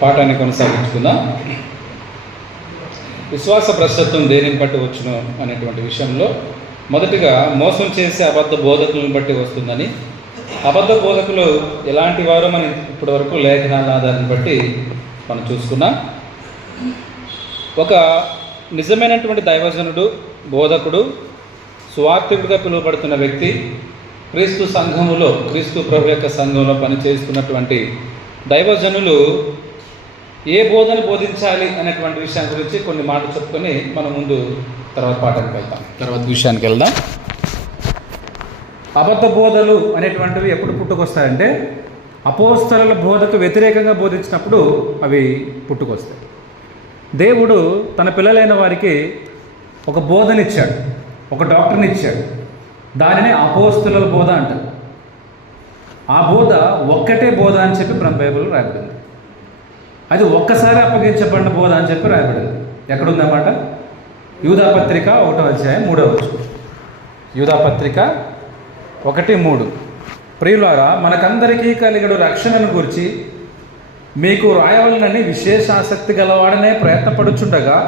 పాఠాన్ని కొనసాగించుకుందాం. విశ్వాస భ్రష్టత్వం దేనిని బట్టి వచ్చును అనేటువంటి విషయంలో మొదటిగా మోసం చేసే అబద్ధ బోధకులను బట్టి వస్తుందని, అబద్ధ బోధకులు ఎలాంటి వారో మనం ఇప్పటివరకు లేఖనాల ఆధారాన్ని బట్టి మనం చూసుకున్నాం. ఒక నిజమైనటువంటి దైవజనుడు, బోధకుడు, సువార్థికుడిగా పిలువబడుతున్న వ్యక్తి క్రీస్తు సంఘములో, క్రీస్తు ప్రభు యొక్క సంఘంలో పనిచేస్తున్నటువంటి దైవజనులు ఏ బోధన బోధించాలి అనేటువంటి విషయం గురించి కొన్ని మాటలు చెప్పుకొని మనం ముందు తర్వాత పాఠానికి వెళ్తాం, తర్వాత విషయానికి వెళ్దాం. అబద్ధ బోధలు అనేటువంటివి ఎప్పుడు పుట్టుకొస్తాయంటే అపోస్తలుల బోధకు వ్యతిరేకంగా బోధించినప్పుడు అవి పుట్టుకొస్తాయి. దేవుడు తన పిల్లలైన వారికి ఒక బోధనిచ్చాడు, ఒక డాక్టర్ని ఇచ్చాడు. దానినే అపోస్తలుల బోధ అంటారు. ఆ బోధ ఒక్కటే బోధ అని చెప్పి బైబిల్లో రాయబడింది. అది ఒక్కసారి అప్పగించబడిన బోధ అని చెప్పి రాయబడింది. ఎక్కడుందన్నమాట? యూదాపత్రిక 1వ అధ్యాయం 3వ వచనం. యూదాపత్రిక 1:3. ప్రియులారా, మనకందరికీ కలిగడు రక్షణను గురించి మీకు రాయవలనని విశేష ఆసక్తి గలవాడనే ప్రయత్నపడుచుండగా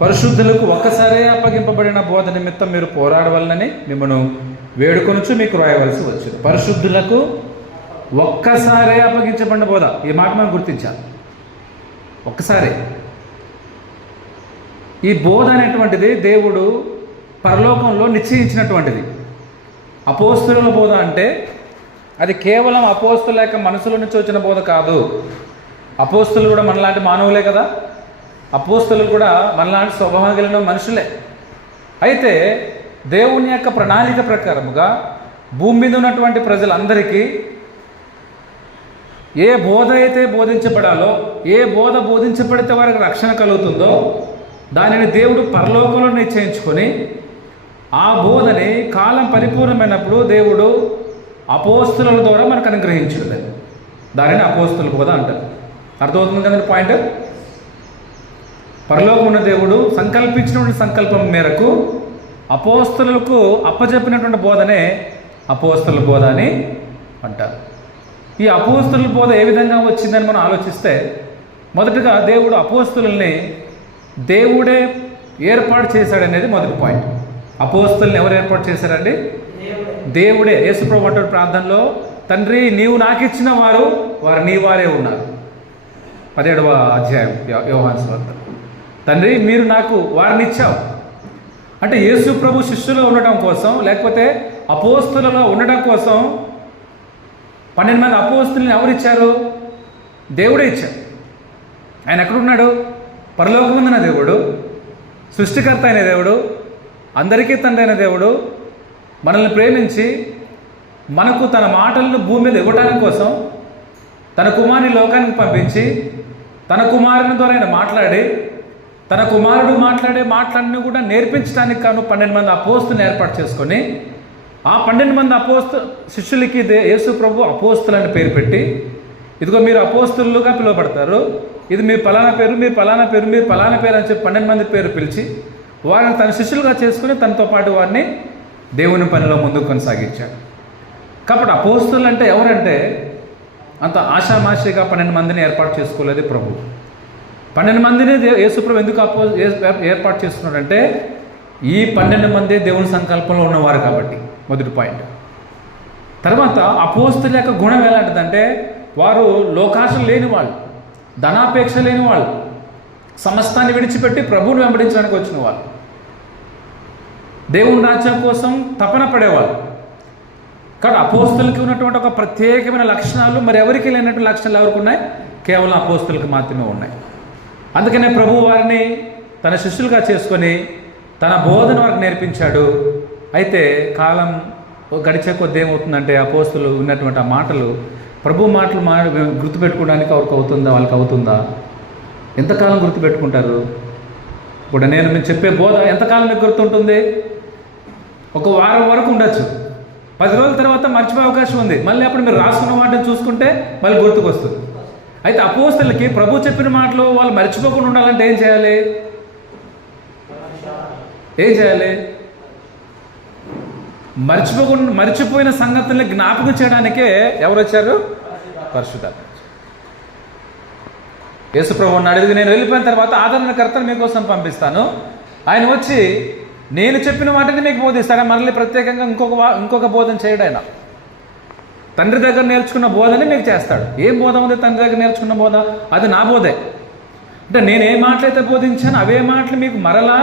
పరిశుద్ధులకు ఒక్కసారే అప్పగింపబడిన బోధ నిమిత్తం మీరు పోరాడవలనని మిమ్మల్ని వేడుకొనుచు మీకు రాయవలసి వచ్చింది. పరిశుద్ధులకు ఒక్కసారే అప్పగించబడిన బోధ, ఈ మాట మనం గుర్తించాలి. ఒక్కసారి ఈ బోధ అనేటువంటిది దేవుడు పరలోకంలో నిశ్చయించినటువంటిది. అపోస్తలుల బోధ అంటే అది కేవలం అపోస్తలుల యొక్క మనసులో నుంచి వచ్చిన బోధ కాదు. అపోస్తలు కూడా మనలాంటి మానవులే కదా, అపోస్తలు కూడా మనలాంటి స్వభావం కలిగిన మనుషులే. అయితే దేవుని యొక్క ప్రణాళిక ప్రకారముగా భూమి మీద ఉన్నటువంటి ప్రజలందరికీ ఏ బోధ అయితే బోధించబడాలో, ఏ బోధ బోధించబడితే వారికి రక్షణ కలుగుతుందో దానిని దేవుడు పరలోకంలో నిశ్చయించుకొని ఆ బోధని కాలం పరిపూర్ణమైనప్పుడు దేవుడు అపోస్తలుల ద్వారా మనకు అనుగ్రహించాడు. దానిని అపోస్తలుల బోధ అంటారు. అర్థమవుతుంది కదండి పాయింట్? పరలోకం ఉన్న దేవుడు సంకల్పించినటువంటి సంకల్పం మేరకు అపోస్తలులకు అప్పచెప్పినటువంటి బోధనే అపోస్తలుల బోధ అని అంటారు. ఈ అపోస్తలుల బోధ ఏ విధంగా వచ్చిందని మనం ఆలోచిస్తే, మొదటగా దేవుడు అపోస్తలుల్ని దేవుడే ఏర్పాటు చేశాడనేది మొదటి పాయింట్. అపోస్తలుల్ని ఎవరు ఏర్పాటు చేశారండి? దేవుడే. యేసుప్రభు అంటాడు ప్రార్థనలో, తండ్రి నీవు నాకు ఇచ్చిన వారు నీ వారే ఉన్నారు. 17వ అధ్యాయం యోహాను సువార్త. తండ్రి మీరు నాకు వారిని ఇచ్చావు అంటే యేసు ప్రభు శిష్యులో ఉండటం కోసం, లేకపోతే అపోస్తలులో ఉండటం కోసం 12 మంది అపోస్తలుని ఎవరిచ్చారు? దేవుడే ఇచ్చాడు. ఆయన ఎక్కడున్నాడు? పరలోకముందున్న దేవుడు, సృష్టికర్త అయిన దేవుడు, అందరికీ తండ్రి అయిన దేవుడు మనల్ని ప్రేమించి మనకు తన మాటలను భూమి మీద ఇవ్వడానికి కోసం తన కుమారుని లోకానికి పంపించి తన కుమారుని ద్వారా ఆయన మాట్లాడి తన కుమారుడు మాట్లాడే మాటలన్నీ కూడా నేర్పించడానికి కాను 12 మంది అపోస్తులను ఏర్పాటు చేసుకొని ఆ 12 మంది శిష్యులకి యేసు ప్రభు అపోస్తులని పేరు పెట్టి, ఇదిగో మీరు అపోస్తులుగా పిలువబడతారు, ఇది మీ పలానా పేరు, మీరు పలానా పేరు, మీరు పలానా పేరు అని చెప్పి 12 మంది పేరు పిలిచి వారిని తన శిష్యులుగా చేసుకుని తనతో పాటు వారిని దేవుని పనిలో ముందుకు కొనసాగించాడు. కాబట్టి అపోస్తులు అంటే ఎవరంటే అంత ఆషామాషిగా 12 మందిని ఏర్పాటు చేసుకోలేదు ప్రభు. 12 మందిని యేసుప్రభు ఎందుకు ఏర్పాటు చేస్తున్నాడంటే ఈ 12 మంది దేవుని సంకల్పంలో ఉన్నవారు కాబట్టి. మొదటి పాయింట్. తర్వాత అపోస్తుల యొక్క గుణం ఎలాంటిదంటే వారు లోకాశ లేని వాళ్ళు, ధనాపేక్ష లేని వాళ్ళు, సమస్తాన్ని విడిచిపెట్టి ప్రభువుని వెంబడించడానికి వచ్చిన వాళ్ళు, దేవుని రాజ్యం కోసం తపన పడేవాళ్ళు. కానీ అపోస్తులకి ఉన్నటువంటి ఒక ప్రత్యేకమైన లక్షణాలు మరి ఎవరికి లేనటువంటి లక్షణాలు ఎవరికి ఉన్నాయి? కేవలం అపోస్తులకు మాత్రమే ఉన్నాయి. అందుకనే ప్రభు వారిని తన శిష్యులుగా చేసుకొని తన బోధన వారికి నేర్పించాడు. అయితే కాలం గడిచే కొద్ది ఏమవుతుందంటే అపోస్తులు ఉన్నటువంటి ఆ మాటలు, ప్రభు మాటలు గుర్తుపెట్టుకోవడానికి ఎవరికి అవుతుందా? వాళ్ళకి అవుతుందా? ఎంతకాలం గుర్తుపెట్టుకుంటారు? ఇప్పుడు నేను మీకు చెప్పే బోధ ఎంతకాలం మీకు గుర్తుంటుంది? ఒక వారం వరకు ఉండొచ్చు, 10 రోజుల తర్వాత మర్చిపోయే అవకాశం ఉంది. మళ్ళీ అప్పుడు మీరు రాసుకున్న మాటను చూసుకుంటే మళ్ళీ గుర్తుకొస్తుంది. అయితే అపోస్తలులకి ప్రభు చెప్పిన మాటలు వాళ్ళు మర్చిపోకుండా ఉండాలంటే ఏం చేయాలి? మర్చిపోయిన సంగతుల్ని జ్ఞాపకం చేయడానికే ఎవరు వచ్చారు? పరిశుద్ధాత్మ. యేసుప్రభు అన్నాడు, ఇది నేను వెళ్ళిపోయిన తర్వాత ఆదరణకర్తను మీకోసం పంపిస్తాను, ఆయన వచ్చి నేను చెప్పిన వాటిని మీకు బోధిస్తాడు. మళ్ళీ ప్రత్యేకంగా ఇంకొక బోధన చేయడు ఆయన. తండ్రి దగ్గర నేర్చుకున్న బోధని మీకు చేస్తాడు. ఏం బోధ ఉంది తండ్రి దగ్గర నేర్చుకున్న బోధ? అది నా బోధే. అంటే నేను ఏ మాటలైతే బోధించాను అవే మాటలు మీకు మరలా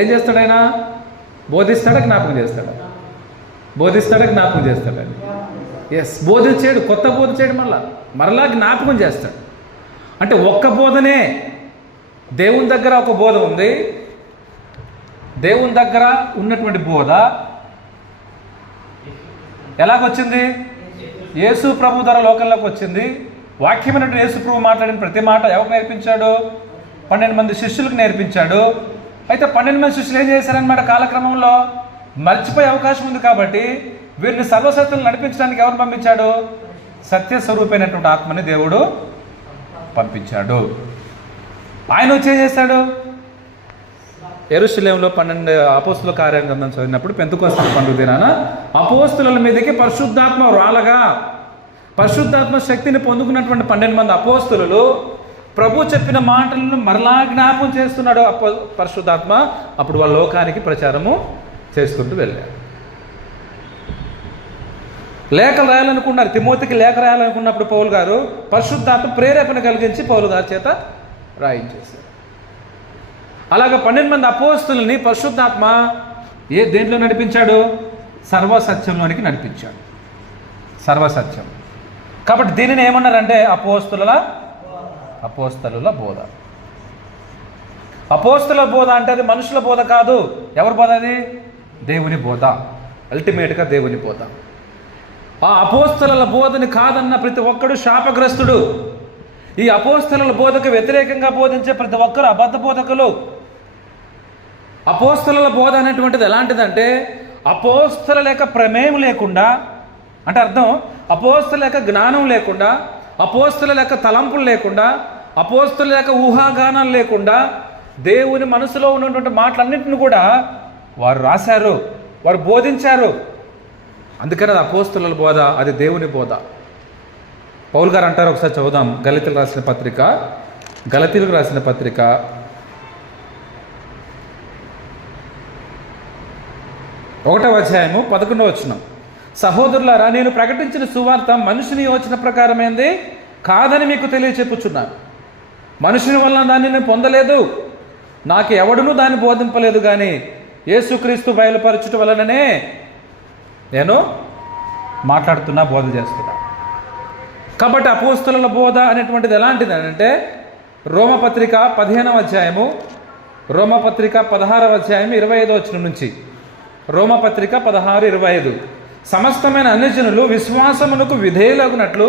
ఏం చేస్తాడు ఆయన? బోధిస్తాడా, జ్ఞాపకం చేస్తాడు? బోధిస్తాడా, జ్ఞాపకం చేస్తాడు ఆయన. ఎస్, బోధించాడు, కొత్త బోధ చేయడం మరలా జ్ఞాపకం చేస్తాడు. అంటే ఒక్క బోధనే. దేవుని దగ్గర ఒక బోధ ఉంది. దేవుని దగ్గర ఉన్నటువంటి బోధ ఎలాగొచ్చింది? యేసు ప్రభు ద్వారా లోకంలోకి వచ్చింది. వాక్యమైనటువంటి యేసు ప్రభు మాట్లాడిన ప్రతి మాట ఎవరు నేర్పించాడు? 12 మంది శిష్యులకు నేర్పించాడు. అయితే 12 మంది శిష్యులు ఏం చేశారనమాట? కాలక్రమంలో మర్చిపోయే అవకాశం ఉంది కాబట్టి వీరిని సర్వసత్తులు నడిపించడానికి ఎవరు పంపించాడు? సత్యస్వరూపైనటువంటి ఆత్మని దేవుడు పంపించాడు. ఆయన వచ్చి ఏం చేశాడు? యెరూషలేములో 12 అపోస్తుల కార్యగ్రంథం చదివినప్పుడు పెంతెకోస్తు పండుగ దినాన అపోస్తుల మీదకి పరిశుద్ధాత్మ రాలగా పరిశుద్ధాత్మ శక్తిని పొందుకున్నటువంటి 12 మంది అపోస్తులు ప్రభు చెప్పిన మాటలను మరలా జ్ఞాపకం చేస్తున్నాడు పరిశుద్ధాత్మ. అప్పుడు వాళ్ళ లోకానికి ప్రచారము చేస్తుంటూ వెళ్ళారు. లేఖలు రాయాలనుకున్నారు. తిమోతికి లేఖ రాయాలనుకున్నప్పుడు పౌలు గారు పరిశుద్ధాత్మ ప్రేరేపణ కలిగించి పౌలు గారి చేత రాయించేశారు. అలాగే 12 మంది అపోస్తులని పరిశుద్ధాత్మ దేంట్లో నడిపించాడు? సర్వసత్యంలోనికి నడిపించాడు. సర్వసత్యం. కాబట్టి దీనిని ఏమన్నారంటే అపోస్తుల బోధ. అపోస్తుల బోధ అంటే అది మనుషుల బోధ కాదు. ఎవరి బోధ? అది దేవుని బోధ. అల్టిమేట్గా దేవుని బోధ. ఆ అపోస్తలుల బోధని కాదన్న ప్రతి ఒక్కడు శాపగ్రస్తుడు. ఈ అపోస్తలుల బోధకు వ్యతిరేకంగా బోధించే ప్రతి ఒక్కరు అబద్ధ బోధకులు. అపోస్తలుల బోధ అనేటువంటిది ఎలాంటిదంటే అపోస్తల యొక్క ప్రమేయం లేకుండా, అంటే అర్థం అపోస్తల యొక్క జ్ఞానం లేకుండా, అపోస్తల యొక్క తలంపులు లేకుండా, అపోస్తల యొక్క ఊహాగానాలు లేకుండా దేవుని మనసులో ఉన్నటువంటి మాటలన్నింటిని కూడా వారు రాశారు, వారు బోధించారు. అందుకని అది అపోస్తలుల బోధ, అది దేవుని బోధ. పౌలు గారు అంటారు, ఒకసారి చదువుదాం. గలతీయులకు రాసిన పత్రిక 1వ అధ్యాయము 11వ వచనం. సహోదరులారా, నేను ప్రకటించిన సువార్త మనుషుని యోచన ప్రకారమైంది కాదని మీకు తెలియచెప్పుచున్నాను. మనుషుని వలన దాన్ని నేను పొందలేదు, నాకు ఎవడునూ దాన్ని బోధింపలేదు, కానీ యేసుక్రీస్తు బయలుపరచుట వలననే నేను మాట్లాడుతున్నా, బోధ చేస్తున్నా. కాబట్టి అపోస్తలుల బోధ అనేటువంటిది ఎలాంటిది అంటే రోమపత్రిక 15వ అధ్యాయము, రోమపత్రిక 16వ అధ్యాయం 25వ వచనం నుంచి. రోమపత్రిక 16:25. సమస్తమైన అన్యజనులు విశ్వాసమునకు విధేయులగునట్లు.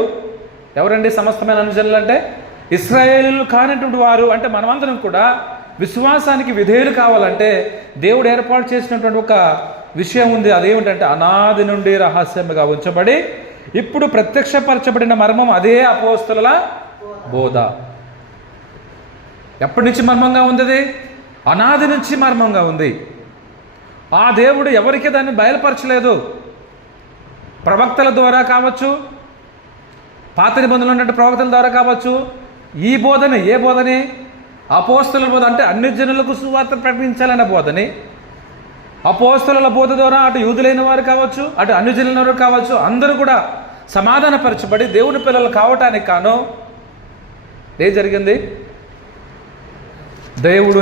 ఎవరండి సమస్తమైన అన్యజనులు అంటే? ఇశ్రాయేలీయులు కానటువంటి వారు. అంటే మనమందరం కూడా విశ్వాసానికి విధేయులు కావాలంటే దేవుడు ఏర్పాటు చేసినటువంటి ఒక విషయం ఉంది. అదేమిటంటే అనాది నుండి రహస్యముగా ఉంచబడి ఇప్పుడు ప్రత్యక్షపరచబడిన మర్మం అదే అపోస్తలుల బోధ. ఎప్పటి నుంచి మర్మంగా ఉంది? అది అనాది నుంచి మర్మంగా ఉంది. ఆ దేవుడు ఎవరికి దాన్ని బయలుపరచలేదు. ప్రవక్తల ద్వారా కావచ్చు, పాత నిబంధనలు ఉన్నటువంటి ప్రవక్తల ద్వారా కావచ్చు. ఈ బోధని, ఏ బోధని? అపోస్తలుల బోధ. అంటే అన్ని జనులకు సువార్త ప్రకటించాలనే బోధని అపోస్తలుల బోధ ద్వారా అటు యూదులైన వారు కావచ్చు, అటు అన్ని జనులైన వారు కావచ్చు, అందరూ కూడా సమాధానపరచబడి దేవుని పిల్లలు కావటానికి కాను ఏం జరిగింది? దేవుడు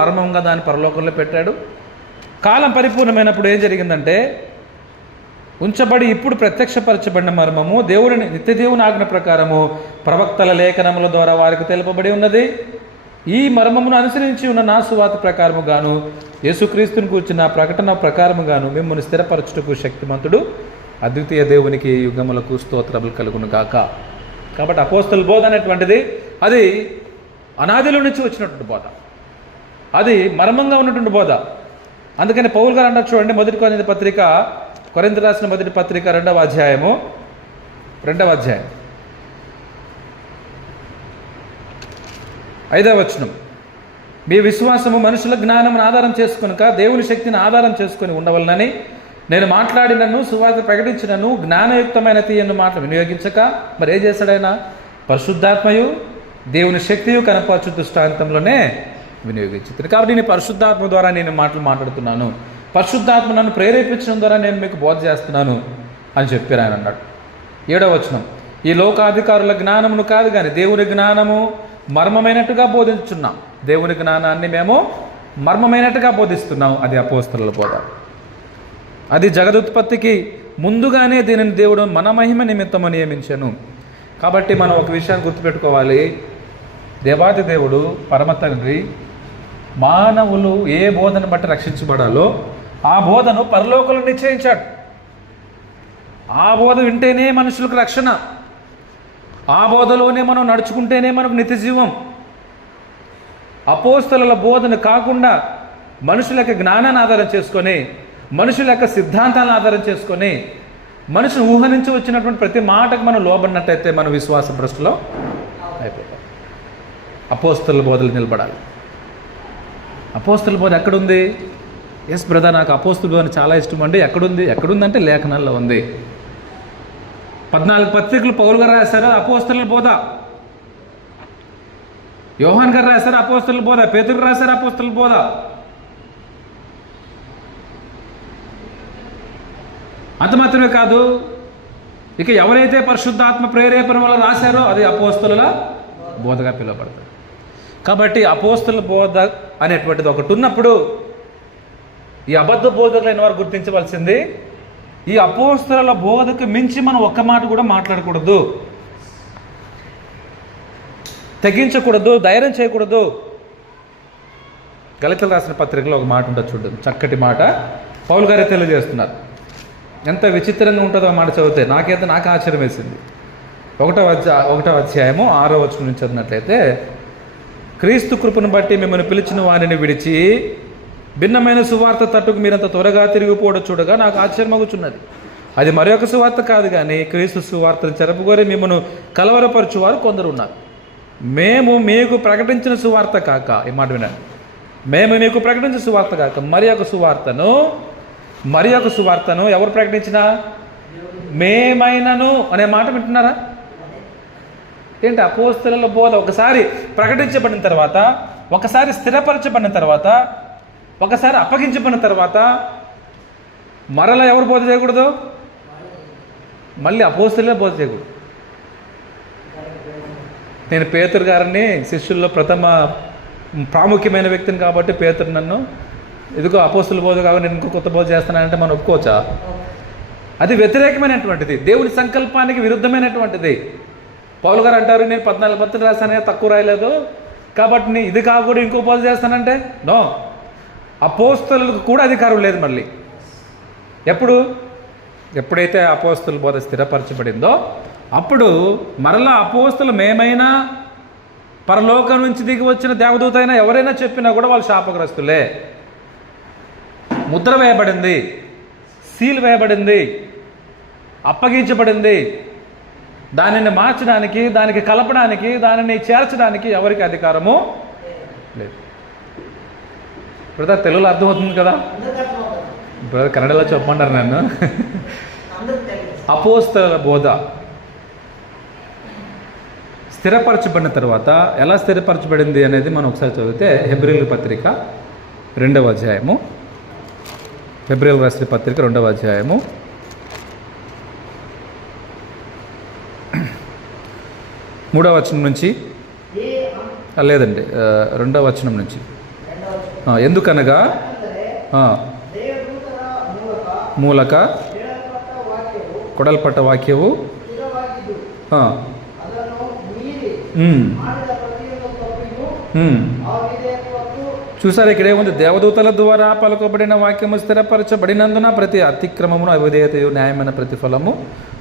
మర్మంగా దాన్ని పరలోకంలో పెట్టాడు. కాలం పరిపూర్ణమైనప్పుడు ఏం జరిగిందంటే ఉంచబడి ఇప్పుడు ప్రత్యక్షపరచబడిన మర్మము నిత్యదేవుని ఆజ్ఞ ప్రకారము ప్రవక్తల లేఖనముల ద్వారా వారికి తెలుపబడి ఉన్నది. ఈ మర్మమును అనుసరించి ఉన్న నా సువార్త ప్రకారము గాను యేసుక్రీస్తుని కూర్చున్న ప్రకటన ప్రకారము గాను మిమ్మల్ని స్థిరపరచుటకు శక్తిమంతుడు అద్వితీయ దేవునికి యుగములకు స్తోత్రములు కలుగును గాక. కాబట్టి అపోస్తల బోధ అనేటువంటిది అది అనాదిలో నుంచి వచ్చినటువంటి బోధ, అది మర్మంగా ఉన్నటువంటి బోధ. అందుకని పౌలు గారు అంటారు చూడండి, కొరింథీ రాసిన మొదటి పత్రిక 2వ అధ్యాయము 5వ వచనం. మీ విశ్వాసము మనుషుల జ్ఞానమును ఆధారం చేసుకొనక దేవుని శక్తిని ఆధారం చేసుకొని ఉండవలనని నేను మాట్లాడినను సువార్త ప్రకటించినను జ్ఞానయుక్తమైన తీయని మాటలు వినియోగించక మరి ఏం చేశాడైనా? పరిశుద్ధాత్మయు దేవుని శక్తియు కనపరచు దృష్టాంతంలోనే వినియోగించింది. కాబట్టి నేను పరిశుద్ధాత్మ ద్వారా నేను మాటలు మాట్లాడుతున్నాను, పరిశుద్ధాత్మ నన్ను ప్రేరేపించడం ద్వారా నేను మీకు బోధ చేస్తున్నాను అని చెప్పారు ఆయన అన్నాడు. 7వ వచనం, ఈ లోకాధికారుల జ్ఞానమును కాదు కానీ దేవుని జ్ఞానము మర్మమైనట్టుగా బోధించున్నాం. దేవుని జ్ఞానాన్ని మేము మర్మమైనట్టుగా బోధిస్తున్నాం. అది అపోస్తలుల బోధ. అది జగదుత్పత్తికి ముందుగానే దీనిని దేవుడు మన మహిమ నిమిత్తము నియమించాను. కాబట్టి మనం ఒక విషయాన్ని గుర్తుపెట్టుకోవాలి. దేవాది దేవుడు పరమ తండ్రి మానవులు ఏ బోధను బట్టి రక్షించబడాలో ఆ బోధను పరలోకంలో నిశ్చయించాడు. ఆ బోధ వింటేనే మనుషులకు రక్షణ, ఆ బోధలోనే మనం నడుచుకుంటేనే మనకు నిత్య జీవం. అపోస్తలుల బోధన కాకుండా మనుషుల యొక్క జ్ఞానాన్ని ఆధారం చేసుకొని, మనుషుల యొక్క సిద్ధాంతాలను ఆధారం చేసుకొని, మనుషులు ఊహ నుంచి వచ్చినటువంటి ప్రతి మాటకు మనం లోబడినట్టయితే మన విశ్వాస భ్రష్టులో అయిపోతాం. అపోస్తలుల బోధలు నిలబడాలి. అపోస్తలుల బోధ ఎక్కడుంది? ఎస్ బ్రదర్, నాకు అపోస్తలుల బోధన చాలా ఇష్టం అండి. ఎక్కడుందంటే లేఖనాల్లో ఉంది. 14 పత్రికలు పౌలు గారు రాశారు, అపోస్తలుల బోధ. యోహాన్ గారు రాశారు, అపోస్తలుల బోధ. పేతురు రాశారు, అపోస్తలుల బోధ. అంత మాత్రమే కాదు, ఇక ఎవరైతే పరిశుద్ధాత్మ ప్రేరేపణ వల్ల రాశారో అది అపోస్తలుల బోధగా పిలువబడతారు. కాబట్టి అపోస్తలుల బోధ అనేటువంటిది ఒకటి ఉన్నప్పుడు ఈ అబద్ధ బోధకులైన వారు గుర్తించవలసింది, ఈ అపోస్తలుల బోధకు మించి మనం ఒక్క మాట కూడా మాట్లాడకూడదు, తెగించకూడదు, ధైర్యం చేయకూడదు. గళితలు రాసిన పత్రికలో ఒక మాట ఉంటుంది చూడండి, చక్కటి మాట పౌలు గారే తెలియజేస్తున్నారు. ఎంత విచిత్రంగా ఉంటుందో మాట చదివితే నాకు ఆశ్చర్యం వేసింది. 1వ అధ్యాయము 6వ వచనం నుంచి చదివినట్లయితే, క్రీస్తు కృపను బట్టి మిమ్మల్ని పిలిచిన వారిని విడిచి భిన్నమైన సువార్త తట్టుకు మీరంత త్వరగా తిరిగిపోవడం చూడగా నాకు ఆశ్చర్యమగుచున్నది. అది మరొక సువార్త కాదు కానీ క్రీస్తు సువార్తను చెరపుగోరి మిమ్మల్ని కలవరపరచువారు కొందరు ఉన్నారు. మేము మీకు ప్రకటించిన సువార్త కాక, ఈ మాట వినండి, మేము మీకు ప్రకటించిన సువార్త కాక మరి ఒక సువార్తను ఎవరు ప్రకటించినా మేమైనను అనే మాట వింటున్నారా? ఏంటి? అపోస్తలుల బోధ ఒకసారి ప్రకటించబడిన తర్వాత, ఒకసారి స్థిరపరచబడిన తర్వాత, ఒకసారి అప్పగించబడిన తర్వాత మరలా ఎవరు బోధ చేయకూడదు? మళ్ళీ అపోస్తలులే బోధ చేయకూడదు. నేను పేతురు గారిని శిష్యుల్లో ప్రథమ ప్రాముఖ్యమైన వ్యక్తిని కాబట్టి పేతురు నన్ను ఇదిగో అపోస్తలుల బోధ కావాలి, నేను ఇంకో కొత్త బోధ చేస్తానంటే మనం ఒప్పుకోవచ్చా? అది వ్యతిరేకమైనటువంటిది, దేవుని సంకల్పానికి విరుద్ధమైనటువంటిది. పౌలు గారు అంటారు, నేను 14 పత్రికలు రాశానే, తక్కువ రాయలేదు కాబట్టి ఇది కాకుండా ఇంకో బోధ చేస్తానంటే నో. అపోస్తలులకు కూడా అధికారం లేదు. మళ్ళీ ఎప్పుడైతే అపోస్తలుల బోధ స్థిరపరచబడిందో అప్పుడు మరలా అపోస్తలు మేమైనా పరలోకం నుంచి దిగి వచ్చిన దేవదూత అయినా ఎవరైనా చెప్పినా కూడా వాళ్ళు శాపగ్రస్తులే. ముద్ర వేయబడింది, సీల్ వేయబడింది, అప్పగించబడింది. దానిని మార్చడానికి, దానికి కలపడానికి, దానిని చేర్చడానికి ఎవరికి అధికారము లేదు. బ్రదర్, తెలుగులో అర్థమవుతుంది కదా? బ్రదర్, కన్నడలో చెప్పమన్నారు నన్ను. అపోస్తలుల బోధ స్థిరపరచబడిన తర్వాత ఎలా స్థిరపరచబడింది అనేది మనం ఒకసారి చదివితే హెబ్రీయుల పత్రిక 2వ అధ్యాయము, హెబ్రీయులకు రాసిన పత్రిక 2వ అధ్యాయము 3వ వచనం నుంచి, లేదండి 2వ వచనం నుంచి, ఎందుకనగా మూలక కొడల్పట్ట వాక్యవు చూసారు. ఇక్కడ ఏముంది? దేవదూతల ద్వారా పలుకబడిన వాక్యము స్థిరపరచబడినందున ప్రతి అతిక్రమమును అవిధేయతయు న్యాయమైన ప్రతిఫలము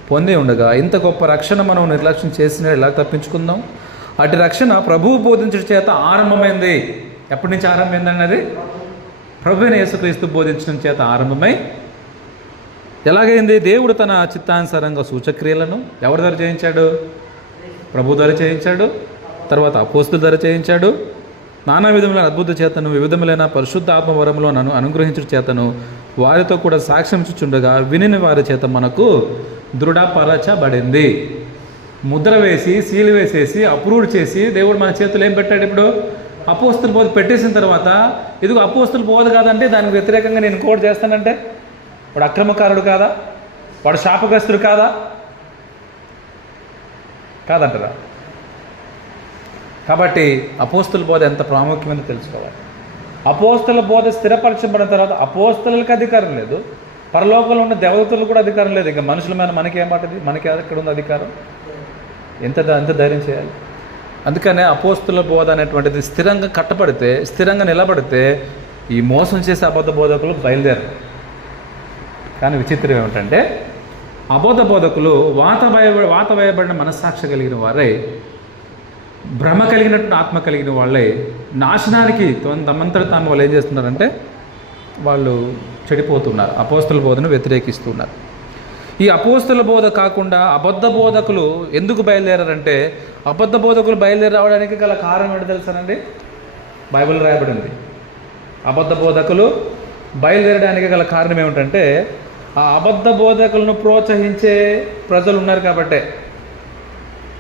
పొంది ఉండగా ఇంత గొప్ప రక్షణ మనం నిర్లక్ష్యం చేసిన ఎలా తప్పించుకుందాం? అటు రక్షణ ప్రభువు బోధించడం చేత ఆరంభమైంది. ఎప్పటి నుంచి ఆరంభమైంది అన్నది? ప్రభువైన యేసుక్రీస్తు బోధించడం చేత ఆరంభమై ఎలాగైంది? దేవుడు తన చిత్తానుసారంగా సూచక్రియలను ఎవరి ద్వారా చేయించాడు? ప్రభు ద్వారా చేయించాడు. తర్వాత అపోస్తలుల ద్వారా చేయించాడు. నానా విధములైన అద్భుత చేతను, వివిధములైన పరిశుద్ధ ఆత్మవరములో నన్ను అనుగ్రహించుట చేతను వారితో కూడా సాక్ష్యం ఇచ్చుచుండగా వినిన వారి చేత మనకు దృఢపరచబడింది. ముద్ర వేసి సీలు వేసేసి అప్రూవ్డ్ చేసి దేవుడు మన చేతులు ఏం పెట్టాడు? ఇప్పుడు అపోస్తుల బోధ పెట్టేసిన తర్వాత ఇదిగో అపోస్తుల బోధ కాదంటే దానికి వ్యతిరేకంగా నేను ఇంకోటి చేస్తానంటే వాడు అక్రమకారుడు కాదా? వాడు శాపగ్రస్తుడు కాదా? కాదంటారా? కాబట్టి అపోస్తుల బోధ ఎంత ప్రాముఖ్యమైనదో తెలుసుకోవాలి. అపోస్తుల బోధ స్థిరపరచబడిన తర్వాత అపోస్తులకు అధికారం లేదు, పరలోకంలో ఉన్న దేవతలకు కూడా అధికారం లేదు. ఇంకా మనుషుల మీద మనకేమాటది? మనకి ఎక్కడ ఉంది అధికారం? ఎంత ధైర్యం చేయాలి? అందుకనే అపోస్తుల బోధ అనేటువంటిది స్థిరంగా కట్టబడితే, స్థిరంగా నిలబడితే ఈ మోసం చేసే అబద్ధ బోధకులు బయలుదేరరు. కానీ విచిత్రం ఏమిటంటే అబద్ధ బోధకులు వాత వేయబడిన మనస్సాక్షి కలిగిన వారే, భ్రమ కలిగినటువంటి ఆత్మ కలిగిన వాళ్ళే నాశనానికి తమంతట తాము వాళ్ళు ఏం చేస్తున్నారంటే వాళ్ళు చెడిపోతున్నారు, అపోస్తుల బోధను వ్యతిరేకిస్తున్నారు. ఈ అపోస్తుల బోధ కాకుండా అబద్ధ బోధకులు ఎందుకు బయలుదేరారంటే, అబద్ధ బోధకులు బయలుదేరి రావడానికి గల కారణం ఏంటో తెలుసానండి? బైబిల్ రాయబడింది. అబద్ధ బోధకులు బయలుదేరడానికి గల కారణం ఏమిటంటే, ఆ అబద్ధ బోధకులను ప్రోత్సహించే ప్రజలు ఉన్నారు కాబట్టే,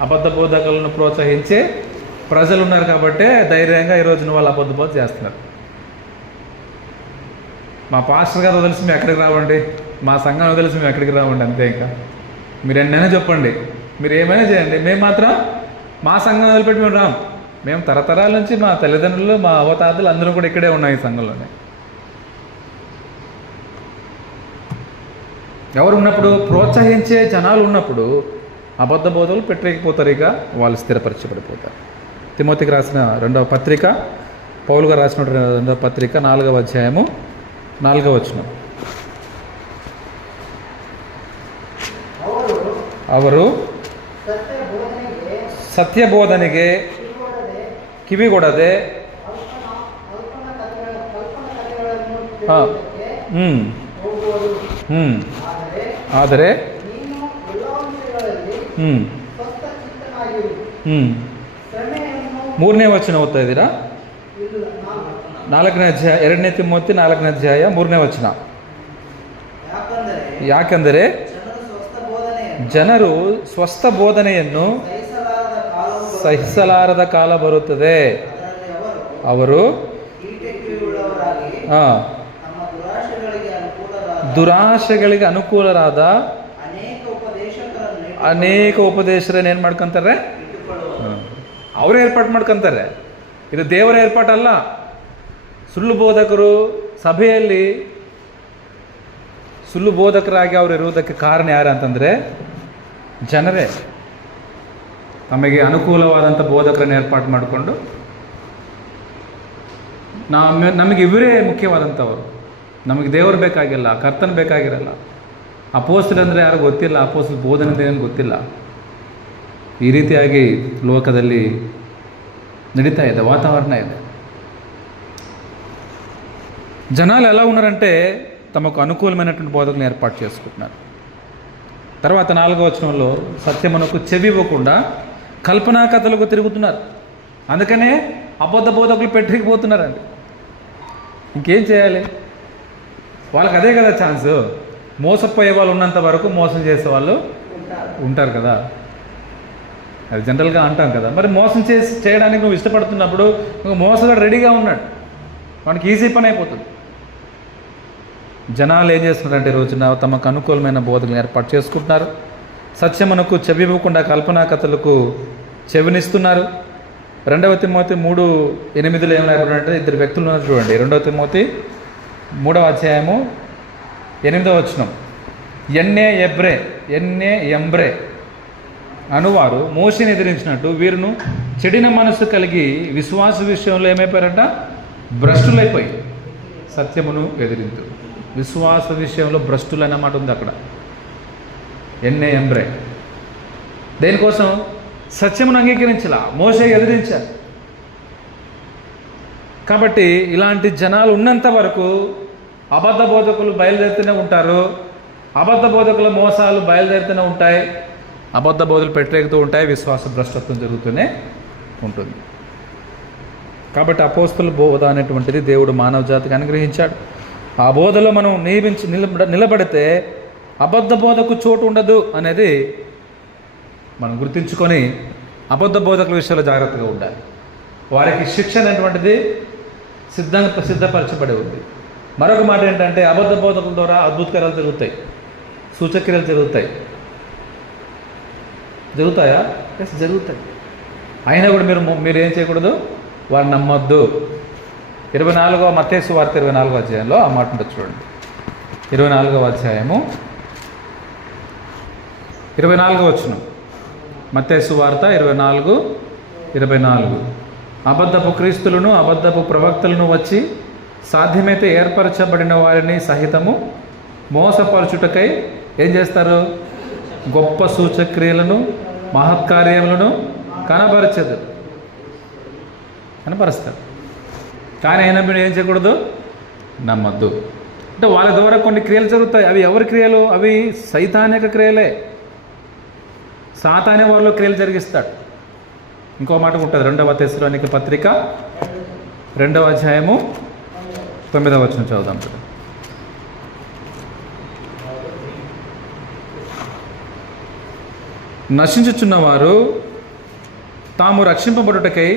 అబద్ధ బోధకులను ప్రోత్సహించే ప్రజలు ఉన్నారు కాబట్టే ధైర్యంగా ఈరోజున వాళ్ళు అబద్ధ బోధ చేస్తున్నారు. మా పాస్టర్ గారు వదిలిసి మేము ఎక్కడికి రావండి, మా సంఘం వదిలిసి మేము ఎక్కడికి రావండి, అంతే. ఇంకా మీరు ఎన్నైనా చెప్పండి, మీరు ఏమైనా చేయండి, మేము మాత్రం మా సంఘం వదిలిపెట్టి మేము రాం. మేము తరతరాల నుంచి మా తల్లిదండ్రులు, మా అవతాతలు అందరూ కూడా ఇక్కడే ఉన్నాయి, ఈ సంఘంలోనే. ఎవరు ఉన్నప్పుడు? ప్రోత్సహించే జనాలు ఉన్నప్పుడు అబద్ధ బోధలు పెట్టలేకపోతారు, ఇక వాళ్ళు స్థిరపరచబడిపోతారు. తిమోతికి రాసిన 2వ పత్రిక, పౌలు గారు రాసిన 2వ పత్రిక 4వ అధ్యాయము 4వ వచనం. ಅವರು ಸತ್ಯಬೋಧನೆಗೆ ಕಿವಿಗೊಡದೆ ಆದರೆ 3ನೇ ವಚನ ಓದ್ತಾ ಇದ್ದೀರಾ? 4ನೇ ಅಧ್ಯಾಯ, 2ನೇ ತಿಮೋತಿ 4ನೇ ಅಧ್ಯಾಯ 3ನೇ ವಚನ. ಯಾಕಂದರೆ ಜನರು ಸ್ವಸ್ಥ ಬೋಧನೆಯನ್ನು ಸಹಿಸಲಾರದ ಕಾಲ ಬರುತ್ತದೆ, ಅವರು ದುರಾಶೆಗಳಿಗೆ ಅನುಕೂಲರಾದ ಅನೇಕ ಉಪದೇಶರನ್ನು ಏನು ಮಾಡ್ಕೊಂತಾರೆ? ಅವರೇ ಏರ್ಪಾటు ಮಾಡ್ಕೊಂತಾರೆ. ಇದು ದೇವರ ಏರ್ಪಾಟಲ್ಲ. ಸುಳ್ಳು ಬೋಧಕರು ಸಭೆಯಲ್ಲಿ ಸುಳ್ಳು ಬೋಧಕರಾಗಿ ಅವರು ಇರುವುದಕ್ಕೆ ಕಾರಣ ಯಾರು ಅಂತಂದರೆ ಜನರೇ. ತಮಗೆ ಅನುಕೂಲವಾದಂಥ ಬೋಧಕರನ್ನು ಏರ್ಪಾటు ಮಾಡಿಕೊಂಡು ನಮಗೆ ಇವರೇ ಮುಖ್ಯವಾದಂಥವರು. ನಮಗೆ ದೇವರು ಬೇಕಾಗಿಲ್ಲ, ಕರ್ತನ ಬೇಕಾಗಿರಲ್ಲ. ಅಪೋಸ್ತಲರು ಅಂದರೆ ಯಾರು ಗೊತ್ತಿಲ್ಲ, ಅಪೋಸ್ತಲ ಬೋಧನೆ ಏನು ಗೊತ್ತಿಲ್ಲ. ಈ ರೀತಿಯಾಗಿ ಲೋಕದಲ್ಲಿ ನಡೀತಾ ಇದೆ, వాతావరణ ಇದೆ. జనాలు ఎలా ఉన్నారంటే తమకు అనుకూలమైనటువంటి బోధకులను ఏర్పాటు చేసుకుంటున్నారు. తర్వాత 4వ వచనంలో సత్యమునకు చెవి ఇవ్వకుండా కల్పనా కథలకు తిరుగుతున్నారు. అందుకనే అబద్ధ బోధకులు పెట్టిపోతున్నారండి. ఇంకేం చేయాలి? వాళ్ళకి అదే కదా ఛాన్స్. మోసపోయే వాళ్ళు ఉన్నంత వరకు మోసం చేసే వాళ్ళు ఉంటారు కదా, అది జనరల్గా అంటాం కదా. మరి మోసం చేయడానికి నువ్వు ఇష్టపడుతున్నప్పుడు మోసగాడు రెడీగా ఉన్నాడు, వానికి ఈజీ పని అయిపోతుంది. జనాలు ఏం చేస్తున్నారంటే రోజున తమకు అనుకూలమైన బోధకులను ఏర్పాటు చేసుకుంటున్నారు. సత్యమునకు చెవి ఇవ్వకుండా కల్పనా కథలకు చెవినిస్తున్నారు. 2వ తిమోతి 3:8 ఏం రాయబడిందంటే 2 వ్యక్తులు ఉన్నారు చూడండి. 2వ తిమోతి 3వ అధ్యాయము 8వ వచనం. ఎన్నే ఎంబ్రే అనువారు మోషేని ఎదిరించినట్టు వీరును చెడిన మనసు కలిగి విశ్వాస విషయంలో ఏమైపోయారంట? భ్రష్టులైపోయి సత్యమును ఎదిరించు. విశ్వాస విషయంలో భ్రష్టులు అన్నమాట ఉంది అక్కడ. ఎన్నే ఎంబ్రే దేనికోసం? సత్యమును అంగీకరించలా, మోషే ఎదిరించారు. కాబట్టి ఇలాంటి జనాలు ఉన్నంత వరకు అబద్ధ బోధకులు బయలుదేరుతూనే ఉంటారు, అబద్ధ బోధకుల మోసాలు బయలుదేరుతూనే ఉంటాయి, అబద్ధ బోధలు పెట్టేగుతూ ఉంటాయి, విశ్వాస భ్రష్టత్వం జరుగుతూనే ఉంటుంది. కాబట్టి అపోస్తల బోధ అనేటువంటిది దేవుడు మానవ జాతికి అనుగ్రహించాడు. ఆ బోధలో మనం నిలబడితే అబద్ధ బోధకు చోటు ఉండదు అనేది మనం గుర్తుంచుకొని అబద్ధ బోధకుల విషయంలో జాగ్రత్తగా ఉండాలి. వారికి శిక్ష అనేటువంటిది సిద్ధపరచబడి ఉంది. మరొక మాట ఏంటంటే అబద్ధ బోధకుల ద్వారా అద్భుతకరాలు జరుగుతాయి, సూచక్రియలు జరుగుతాయా? ఎస్, జరుగుతాయి. అయినా కూడా మీరు ఏం చేయకూడదు, వారిని నమ్మొద్దు. 24వ మత్తయి సువార్త 24వ అధ్యాయంలో ఆ మాట ఉంటుంది చూడండి. 24వ అధ్యాయము 24వ వచనం, మత్తయి సువార్త 24:24. అబద్ధపు క్రీస్తులను అబద్ధపు ప్రవక్తలను వచ్చి సాధ్యమైతే ఏర్పరచబడిన వారిని సహితము మోసపరచుటకై ఏం చేస్తారు? గొప్ప సూచక్రియలను మహత్కార్యములను కనపరుస్తారు. కానీ అయినా మీరు ఏం చేయకూడదు, నమ్మద్దు. అంటే వాళ్ళ ద్వారా కొన్ని క్రియలు జరుగుతాయి. అవి ఎవరి క్రియలు? అవి సైతానిక క్రియలే. సాతానే వారిలో క్రియలు జరిగిస్తాడు. ఇంకో మాట ఉంటుంది, 2వ తెస్సలోనిక పత్రిక 2వ అధ్యాయము 9వ వచనం చదువుదాం. నశించుచున్నవారు తాము రక్షింపబడుటకై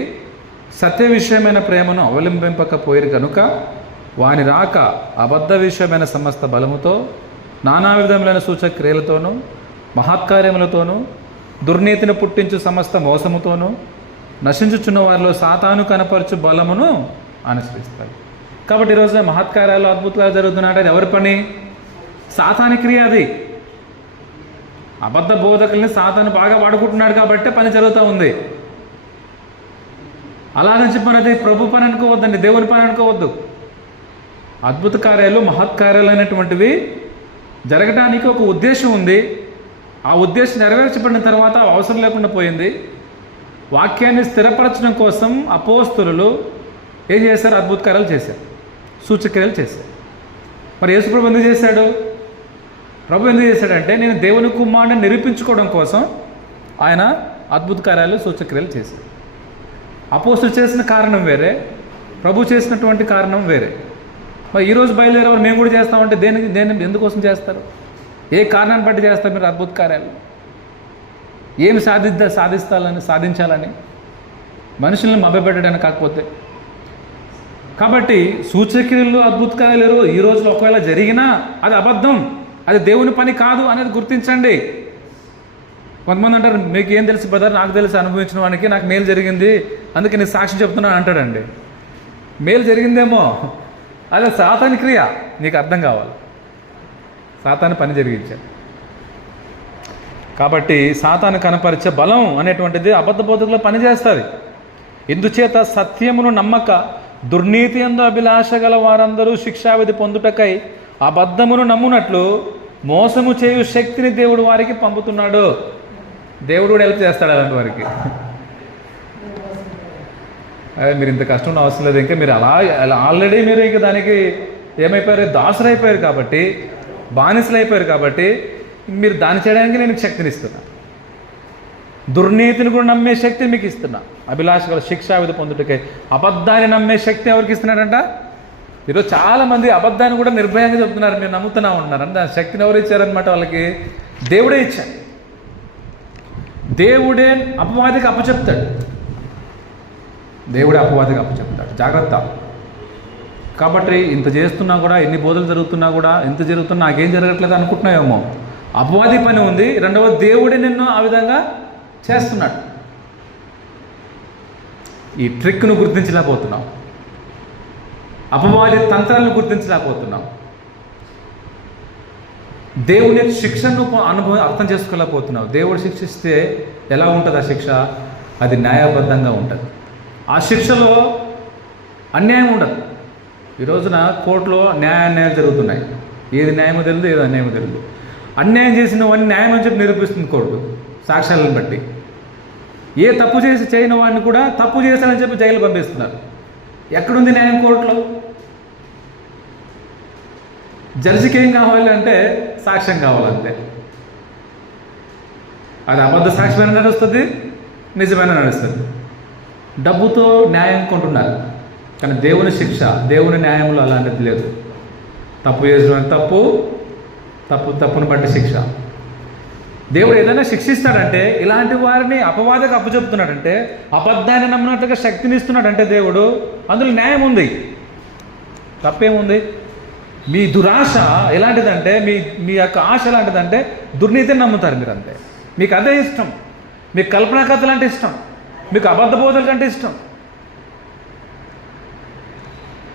సత్య విషయమైన ప్రేమను అవలంబింపకపోయిరు కనుక వాని రాక అబద్ధ విషయమైన సమస్త బలముతో నానా విధములైన సూచక్రియలతోనూ మహత్కార్యములతోనూ దుర్నీతిని పుట్టించు సమస్త మోసముతోనూ నశించుచున్న వారిలో సాతాను కనపరచు బలమును అనుసరిస్తారు. కాబట్టి ఈరోజు మహత్కార్యాలు అద్భుతాలు జరుగుతున్నాయంటే అది ఎవరి పని? సాతాని క్రియ. అది అబద్ధ బోధకుల్ని సాతాను బాగా వాడుకుంటున్నాడు కాబట్టి పని జరుగుతూ ఉంది. అలాగని చెప్పినది ప్రభు పని అనుకోవద్దండి, దేవుని పని అనుకోవద్దు. అద్భుత కార్యాలు మహత్కార్యాలు అనేటువంటివి జరగడానికి ఒక ఉద్దేశం ఉంది. ఆ ఉద్దేశం నెరవేర్చబడిన తర్వాత అవసరం లేకుండా పోయింది. వాక్యాన్ని స్థిరపరచడం కోసం అపోస్తలులు ఏం చేశారు? అద్భుత కార్యాలు చేశారు, సూచక్రియలు చేశారు. మరి యేసు ప్రభు ఎందుకు చేశాడు? ప్రభు ఎందుకు చేశాడంటే నేను దేవుని కుమారుని నిరూపించుకోవడం కోసం ఆయన అద్భుత కార్యాలు సూచక్రియలు చేశారు. అపోస్తలులు చేసిన కారణం వేరే, ప్రభు చేసినటువంటి కారణం వేరే. మరి ఈరోజు బయలుదేరేవారు మేము కూడా చేస్తామంటే దేని ఎందుకోసం చేస్తారు? ఏ కారణాన్ని బట్టి చేస్తారు మీరు అద్భుత కార్యాలు? ఏమి సాధించాలని? మనుషుల్ని మభ్యపెట్టడానికి కాకపోతే. కాబట్టి సూచక్రియలు అద్భుత కార్యాలు ఈ రోజులో ఒకవేళ జరిగినా అది అబద్ధం, అది దేవుని పని కాదు అనేది గుర్తించండి. కొంతమంది అంటారు, మీకు ఏం తెలుసు బ్రదర్, నాకు తెలిసి అనుభవించిన వానికి నాకు మేలు జరిగింది అందుకే నేను సాక్షి చెప్తున్నాను అంటాడండి. మేలు జరిగిందేమో, అదే సాతాని క్రియ. నీకు అర్థం కావాలి, సాతాను పని జరిగించాడు. కాబట్టి సాతాను కనపరిచే బలం అనేటువంటిది అబద్ధ బోధకులు పనిచేస్తుంది. ఇందుచేత సత్యమును నమ్మక దుర్నీతి యందు అభిలాష గల వారందరూ శిక్షావిధి పొందుటకై అబద్ధమును నమ్మునట్లు మోసము చేయు శక్తిని దేవుడు వారికి పంపుతున్నాడు. దేవుడు కూడా హెల్ప్ చేస్తాడు అలాంటి వారికి. అదే మీరు ఇంత కష్టం అవసరం లేదు, ఇంకా మీరు అలా ఆల్రెడీ మీరు ఇంకా దానికి ఏమైపోయారు? దాసులు అయిపోయారు కాబట్టి, బానిసలు అయిపోయారు కాబట్టి మీరు దాన్ని చేయడానికి నేను శక్తిని ఇస్తున్నా. దుర్నీతిని కూడా నమ్మే శక్తి మీకు ఇస్తున్నా. అభిలాష గల శిక్షావిధి పొందుటకై అబద్ధాన్ని నమ్మే శక్తి ఎవరికి ఇస్తున్నాడంట? ఈరోజు చాలామంది అబద్ధాన్ని కూడా నిర్భయంగా చెప్తున్నారు, మీరు నమ్ముతూనే ఉంటున్నారు. అంటే ఆ శక్తిని ఎవరు ఇచ్చారనమాట? వాళ్ళకి దేవుడే ఇచ్చాడు. దేవుడే అపవాదికి అప్పచెప్తాడు. దేవుడే అపవాదికి అప్పచెప్తాడు. జాగ్రత్త. కాబట్టి ఇంత చేస్తున్నా కూడా, ఎన్ని బోధలు జరుగుతున్నా కూడా, ఎంత జరుగుతున్నా నాకేం జరగట్లేదు అనుకుంటున్నావేమో. అపవాది పని ఉంది. రెండవ, దేవుడే నిన్ను ఆ విధంగా చేస్తున్నాడు. ఈ ట్రిక్ను గుర్తించలేకపోతున్నాం, అపవాది తంత్రాలను గుర్తించలేకపోతున్నాం, దేవుని శిక్షను అర్థం చేసుకోలేకపోతున్నావు. దేవుడు శిక్షిస్తే ఎలా ఉంటుంది ఆ శిక్ష? అది న్యాయబద్ధంగా ఉంటుంది. ఆ శిక్షలో అన్యాయం ఉండదు. ఈ రోజున కోర్టులో న్యాయాన్యాయాలు జరుగుతున్నాయి. ఏది న్యాయమో తెలియదు, ఏది అన్యాయమో తెలియదు. అన్యాయం చేసిన వాడిని న్యాయం అని చెప్పి నిరూపిస్తుంది కోర్టు సాక్ష్యాలను బట్టి. ఏ తప్పు చేయని వాడిని కూడా తప్పు చేశానని చెప్పి జైలు పంపిస్తున్నారు. ఎక్కడుంది న్యాయం కోర్టులో? జడ్జికి ఏం కావాలి అంటే సాక్ష్యం కావాలంతే. అది అబద్ధ సాక్ష్యమైన నడుస్తుంది, నిజమైన నడుస్తుంది. డబ్బుతో న్యాయం కొంటున్నారు. కానీ దేవుని శిక్ష, దేవుని న్యాయంలో అలాంటిది లేదు. తప్పు చేసిన తప్పును బట్టి శిక్ష. దేవుడు ఏదైనా శిక్షిస్తాడంటే ఇలాంటి వారిని అపవాదకు అప్పచెప్తున్నాడంటే, అబద్ధాన్ని నమ్మినట్లుగా శక్తిని ఇస్తున్నాడంటే దేవుడు, అందులో న్యాయం ఉంది, తప్పేముంది? మీ దురాశ ఎలాంటిదంటే, మీ యొక్క ఆశ ఎలాంటిదంటే దుర్నీతిని నమ్ముతారు మీరు, అంతే. మీకు అదే ఇష్టం, మీకు కల్పనా కథలు అంటే ఇష్టం, మీకు అబద్ధ బోధల కంటే ఇష్టం.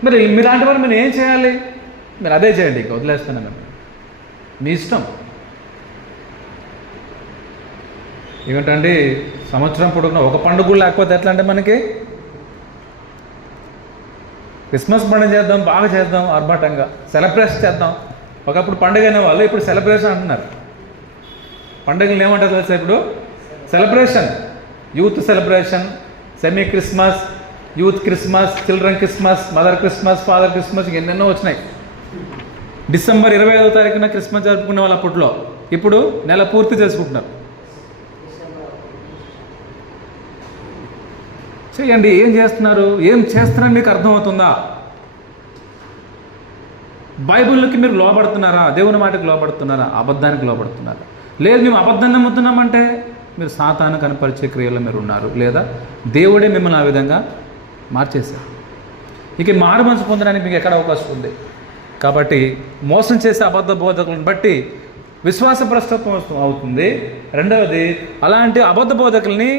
మరి మీలాంటి వారు మీరు ఏం చేయాలి? మీరు అదే చేయండి, ఇక వదిలేస్తాను, మీ ఇష్టం. ఏమిటండి, సంవత్సరం పొడుగున ఒక పండుగ లేకపోతే ఎట్లా అంటే మనకి క్రిస్మస్ పండుగ చేద్దాం, బాగా చేద్దాం, ఆర్భాటంగా సెలబ్రేషన్ చేద్దాం. ఒకప్పుడు పండుగ అనే వాళ్ళు ఇప్పుడు సెలబ్రేషన్ అంటున్నారు. పండుగలు ఏమంటారు తెలుసా? ఇప్పుడు celebration, youth celebration, semi Christmas, youth Christmas, children Christmas, mother Christmas, father Christmas, ఎన్నెన్నో వచ్చినాయి. డిసెంబర్ 25వ తారీఖున క్రిస్మస్ జరుపుకునే వాళ్ళు అప్పట్లో, ఇప్పుడు నెల పూర్తి చేసుకుంటున్నారు. చేయండి, ఏం చేస్తున్నారు, ఏం చేస్తున్నారని మీకు అర్థమవుతుందా? బైబిల్కి మీరు లోబడుతున్నారా? దేవుని మాటకి లోబడుతున్నారా? అబద్ధానికి లోబడుతున్నారా? లేదు మేము అబద్ధాన్ని నమ్ముతున్నామంటే మీరు సాతాను కనపరిచే క్రియల్లో మీరు ఉన్నారు, లేదా దేవుడే మిమ్మల్ని ఆ విధంగా మార్చేశారు. ఇక మారు మనసు పొందడానికి మీకు ఎక్కడ అవకాశం ఉంది? కాబట్టి మోసం చేసే అబద్ధ బోధకులను బట్టి విశ్వాస భ్రష్టత్వం అవుతుంది. రెండవది, అలాంటి అబద్ధ బోధకుల్ని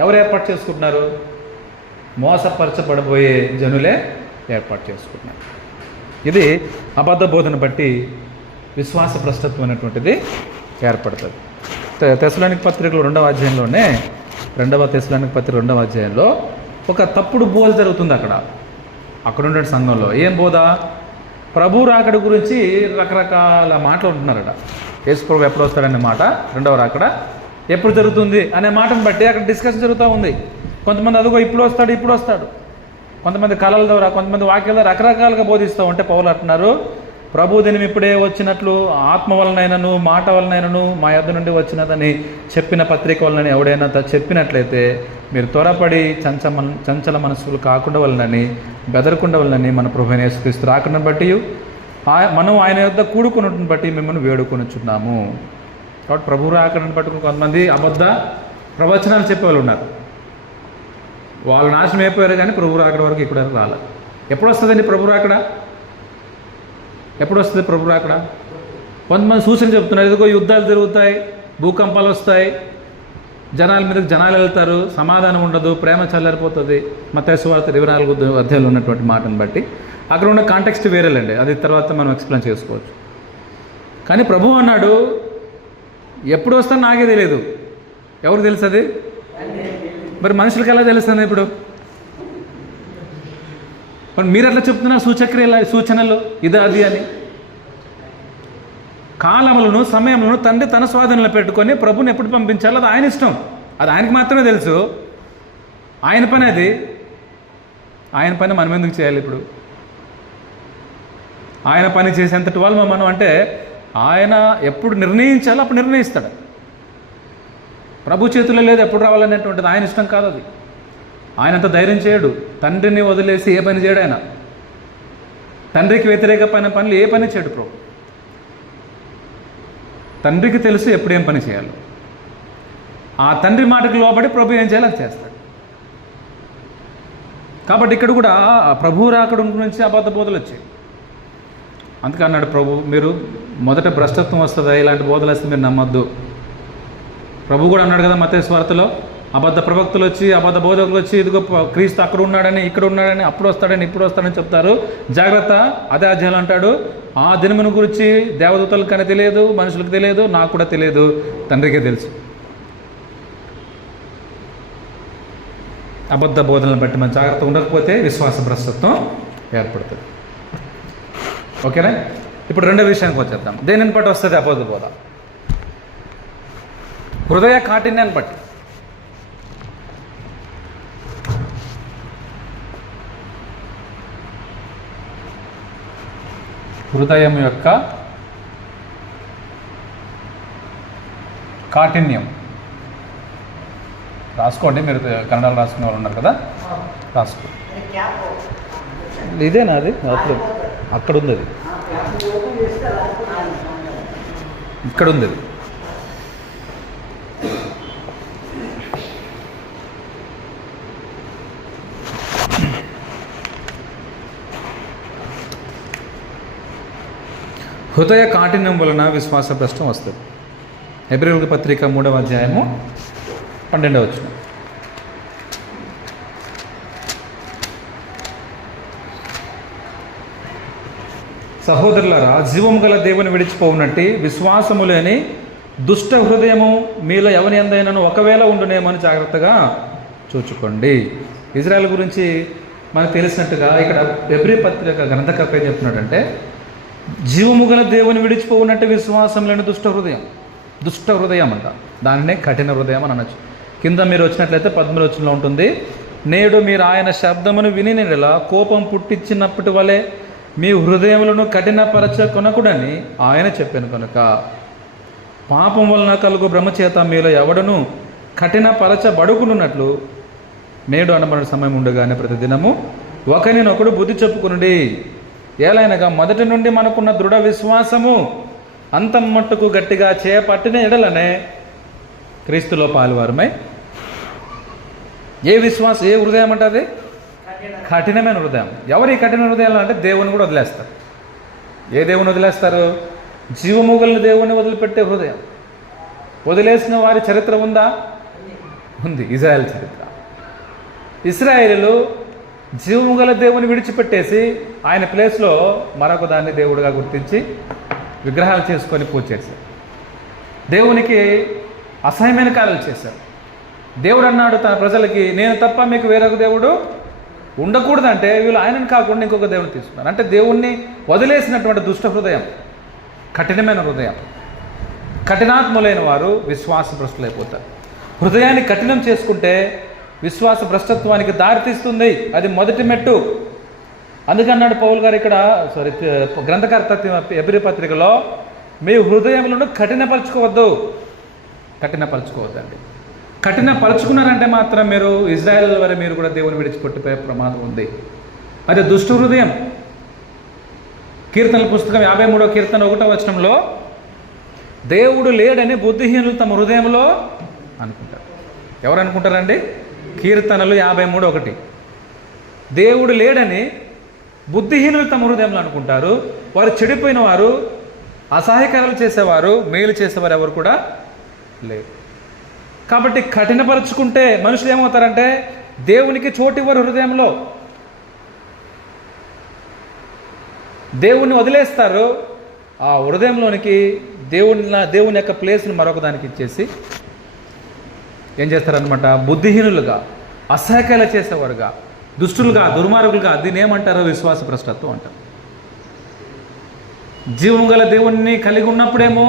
ఎవరు ఏర్పాటు చేసుకుంటున్నారు? మోసపరచబడబోయే జనులే ఏర్పాటు చేసుకుంటున్నారు. ఇది అబద్ధ బోధన బట్టి విశ్వాస భ్రష్టత్వం అనేటువంటిది ఏర్పడుతుంది. తెస్సలోనిక పత్రికలో 2వ అధ్యాయంలోనే, 2వ తెస్సలోనిక పత్రిక 2వ అధ్యాయంలో ఒక తప్పుడు బోధ జరుగుతుంది అక్కడ ఉండే సంఘంలో. ఏం బోధ? ప్రభు రాకడ గురించి రకరకాల మాటలు ఉంటున్నారట. యేసు ప్రభు ఎప్పుడు వస్తాడనే మాట, రెండవ రాకడ ఎప్పుడు జరుగుతుంది అనే మాటను బట్టి అక్కడ డిస్కషన్ జరుగుతూ ఉంది. కొంతమంది అదిగో ఇప్పుడు వస్తాడు, కొంతమంది కళల ద్వారా, కొంతమంది వాక్యాల ద్వారా రకరకాలుగా బోధిస్తూ ఉంటే పౌలు అంటున్నారు, ప్రభు దినం ఇప్పుడే వచ్చినట్లు ఆత్మ వలనైనను మాట వలనైనను మా యొద్ద నుండి వచ్చినదని చెప్పిన పత్రిక వలన ఎవడైనా చెప్పినట్లయితే మీరు త్వరపడి చంచల మనస్సులు కాకుండా వలనని, బెదరకుండా వలనని మన ప్రభువైన యేసుక్రీస్తు రాకడను బట్టి మనం ఆయన యొద్ద కూడుకున్నట్టును బట్టి మిమ్మల్ని వేడుకొనుచున్నాము. కాబట్టి ప్రభు రాకడను పట్టుకుని కొంతమంది అబద్ధ ప్రవచనాలు చెప్పేవాళ్ళు ఉన్నారు. వాళ్ళు నాశనం అయిపోయారు, కానీ ప్రభు రాకడ వరకు ఇక్కడ రాలేదు. ఎప్పుడు వస్తుందండి ప్రభు రాకడ? ఎప్పుడు వస్తుంది ప్రభు రాకడ? కొంతమంది సూచన చెప్తున్నారు, ఇదిగో యుద్ధాలు జరుగుతాయి, భూకంపాలు వస్తాయి, జనాల మీదకి జనాలు వెళ్తారు, సమాధానం ఉండదు, ప్రేమ చల్లారిపోతుంది. మత్తయి సువార్త 24వ అధ్యాయంలో ఉన్నటువంటి మాటను బట్టి అక్కడ ఉన్న కాంటెక్స్ట్ వేరేలండి, అది తర్వాత మనం ఎక్స్ప్లెయిన్ చేసుకోవచ్చు. కానీ ప్రభు అన్నాడు, ఎప్పుడు వస్తాను నాకే తెలియదు. ఎవరు తెలుసు అది? మరి మనుషులకి ఎలా తెలుస్తుంది ఇప్పుడు? మరి మీరు అట్లా చెప్తున్నారు సూచనలు ఇది అది అని. కాలములను సమయములను తండ్రి తన స్వాధీనంలో పెట్టుకొని ప్రభుని ఎప్పుడు పంపించాలో అది ఆయన ఇష్టం, అది ఆయనకి మాత్రమే తెలుసు. ఆయన పని అది, ఆయన పని మనం ఎందుకు చేయాలి? ఇప్పుడు ఆయన పని చేసేంతటి వాళ్ళు మనం అంటే ఆయన ఎప్పుడు నిర్ణయించాలో అప్పుడు నిర్ణయిస్తాడు. ప్రభు చేతుల్లో లేదు ఎప్పుడు రావాలనేటువంటిది ఆయన ఇష్టం కాదు. అది ఆయనంత ధైర్యం చేయడు. తండ్రిని వదిలేసి ఏ పని చేయడు ఆయన. తండ్రికి వ్యతిరేకమైన పనులు ఏ పని చేయడు ప్రభు. తండ్రికి తెలుసు ఎప్పుడు ఏం పని చేయాలో. ఆ తండ్రి మాటకు లోబడి ప్రభు ఏం చేయాలో అది చేస్తాడు. కాబట్టి ఇక్కడ కూడా ప్రభు రాకడ నుంచి అబద్ధ బోధలు వచ్చాయి. అందుకే అన్నాడు ప్రభు, మీరు మొదట భ్రష్టత్వం వస్తుందా, ఇలాంటి బోధలు వస్తే మీరు నమ్మొద్దు. ప్రభు కూడా అన్నాడు కదా మత్తయి సువార్తలో, అబద్ధ ప్రవక్తలు వచ్చి, అబద్ధ బోధకులు వచ్చి, ఇదిగో క్రీస్తు అక్కడ ఉన్నాడని, ఇక్కడ ఉన్నాడని, అప్పుడు వస్తాడని, ఇప్పుడు వస్తాడని చెప్తారు, జాగ్రత్త. అదే అధ్యాయంలో అంటాడు, ఆ దినమును గురించి దేవదూతలకు కానీ తెలియదు, మనుషులకు తెలియదు, నాకు కూడా తెలియదు, తండ్రికే తెలుసు. అబద్ధ బోధనలను బట్టి మనం జాగ్రత్త ఉండకపోతే విశ్వాస భ్రష్టత్వం ఏర్పడుతుంది. ఓకేనా? ఇప్పుడు రెండో విషయానికి వచ్చేద్దాం. దేనిని బట్టి వస్తుంది అబద్ధ బోధ? హృదయ కాఠిన్యాన్ని బట్టి. హృదయం యొక్క కాఠిన్యం. రాసుకోండి, మీరు కన్నడలో రాసుకునే వాళ్ళు ఉన్నారు కదా, రాసుకో. ఇదేనా అది? అక్కడ ఉంది, అది ఇక్కడ ఉంది. అది హృదయ కాఠిన్యం వలన విశ్వాస భ్రష్టం వస్తుంది. హెబ్రీయులకు పత్రిక 3వ అధ్యాయము 12వ వచనం. సహోదరులారా, జీవము గల దేవుని విడిచిపోవునట్టి విశ్వాసము లేని దుష్ట హృదయము మీలో ఎవని ఎందైనను ఒకవేళ ఉండునేమని జాగ్రత్తగా చూచుకోండి. ఇజ్రాయెల్ గురించి మనకు తెలిసినట్టుగా ఇక్కడ హెబ్రీ పత్రిక గ్రంథకర్త ఏం చెప్తున్నాడంటే, జీవము గల దేవుని విడిచిపోవునట్టు విశ్వాసం లేని దుష్ట హృదయం అంట. దానినే కఠిన హృదయం అని అనొచ్చు. కింద మీరు వచ్చినట్లయితే 13వ వచనంలో ఉంటుంది, నేడు మీరు ఆయన శబ్దమును విని నెడలా కోపం పుట్టించినప్పటి వలె మీ హృదయములను కఠినపరచకొనకుడని ఆయన చెప్పాను కనుక పాపం వలన కలుగు భ్రమచేత మీలో ఎవడను కఠినపరచబడుకున్నట్లు నేడు అనబడిన సమయం ఉండగానే ప్రతిదినము ఒకరినొకడు బుద్ధి చెప్పుకునుడి. ఏలైనగా మొదటి నుండి మనకున్న దృఢ విశ్వాసము అంతం మట్టుకు గట్టిగా చేపట్టిన ఎడలనే క్రీస్తులో పాలువారమై. ఏ హృదయం అంటారు? కఠినమైన హృదయం. ఎవరు ఈ కఠిన హృదయాలు అంటే దేవుని కూడా వదిలేస్తారు. ఏ దేవుని వదిలేస్తారు? జీవము గల దేవుని వదిలిపెట్టే హృదయం. వదిలేసిన వారి చరిత్ర ఉందా? ఉంది. ఇజ్రాయెల్ చరిత్ర. ఇశ్రాయేలు జీవము గల దేవుని విడిచిపెట్టేసి ఆయన ప్లేస్లో మరొక దాన్ని దేవుడిగా గుర్తించి విగ్రహాలు చేసుకొని పూజ చేశారు. దేవునికి అసహ్యమైన కార్యాలు చేశారు. దేవుడు అన్నాడు తన ప్రజలకి, నేను తప్ప మీకు వేరొక దేవుడు ఉండకూడదంటే వీళ్ళు ఆయనను కాకుండా ఇంకొక దేవుని తీసుకున్నారు. అంటే దేవుణ్ణి వదిలేసినటువంటి దుష్ట హృదయం, కఠినమైన హృదయం. కఠినాత్ములైన వారు విశ్వాస భ్రష్టులైపోతారు. హృదయాన్ని కఠినం చేసుకుంటే విశ్వాస భ్రష్టత్వానికి దారితీస్తుంది. అది మొదటి మెట్టు. అందుకన్నాడు పౌలు గారు ఇక్కడ గ్రంథకర్త హెబ్రీ పత్రికలో, మీ హృదయములను కఠినపరచుకోవద్దండి. కఠినపరచుకున్నారంటే మాత్రం మీరు ఇజ్రాయెల్ వరే మీరు కూడా దేవుని విడిచిపెట్టిపోయే ప్రమాదం ఉంది. అది దుష్ట హృదయం. కీర్తనల పుస్తకం 53వ కీర్తన 1వ వచనంలో, దేవుడు లేడని బుద్ధిహీనులు తమ హృదయంలో అనుకుంటారు. ఎవరు అనుకుంటారండి? కీర్తనలు 53:1. దేవుడు లేడని బుద్ధిహీనులు తమ హృదయంలో అనుకుంటారు. వారు చెడిపోయిన వారు, అసహాయకారాలు చేసేవారు, మేలు చేసేవారు ఎవరు కూడా లేరు. కాబట్టి కఠినపరుచుకుంటే మనుషులు ఏమవుతారంటే దేవునికి చోటివ్వరు. హృదయంలో దేవుణ్ణి వదిలేస్తారు. ఆ హృదయంలోనికి దేవుని యొక్క ప్లేస్ని మరొక దానికి ఇచ్చేసి ఏం చేస్తారనమాట? బుద్ధిహీనులుగా, అసహాయకాలు చేసేవారుగా, దుష్టులుగా, దుర్మార్గులుగా, దీన్ని ఏమంటారో విశ్వాస భ్రష్టత్వం అంటారు. జీవం గల దేవుణ్ణి కలిగి ఉన్నప్పుడేమో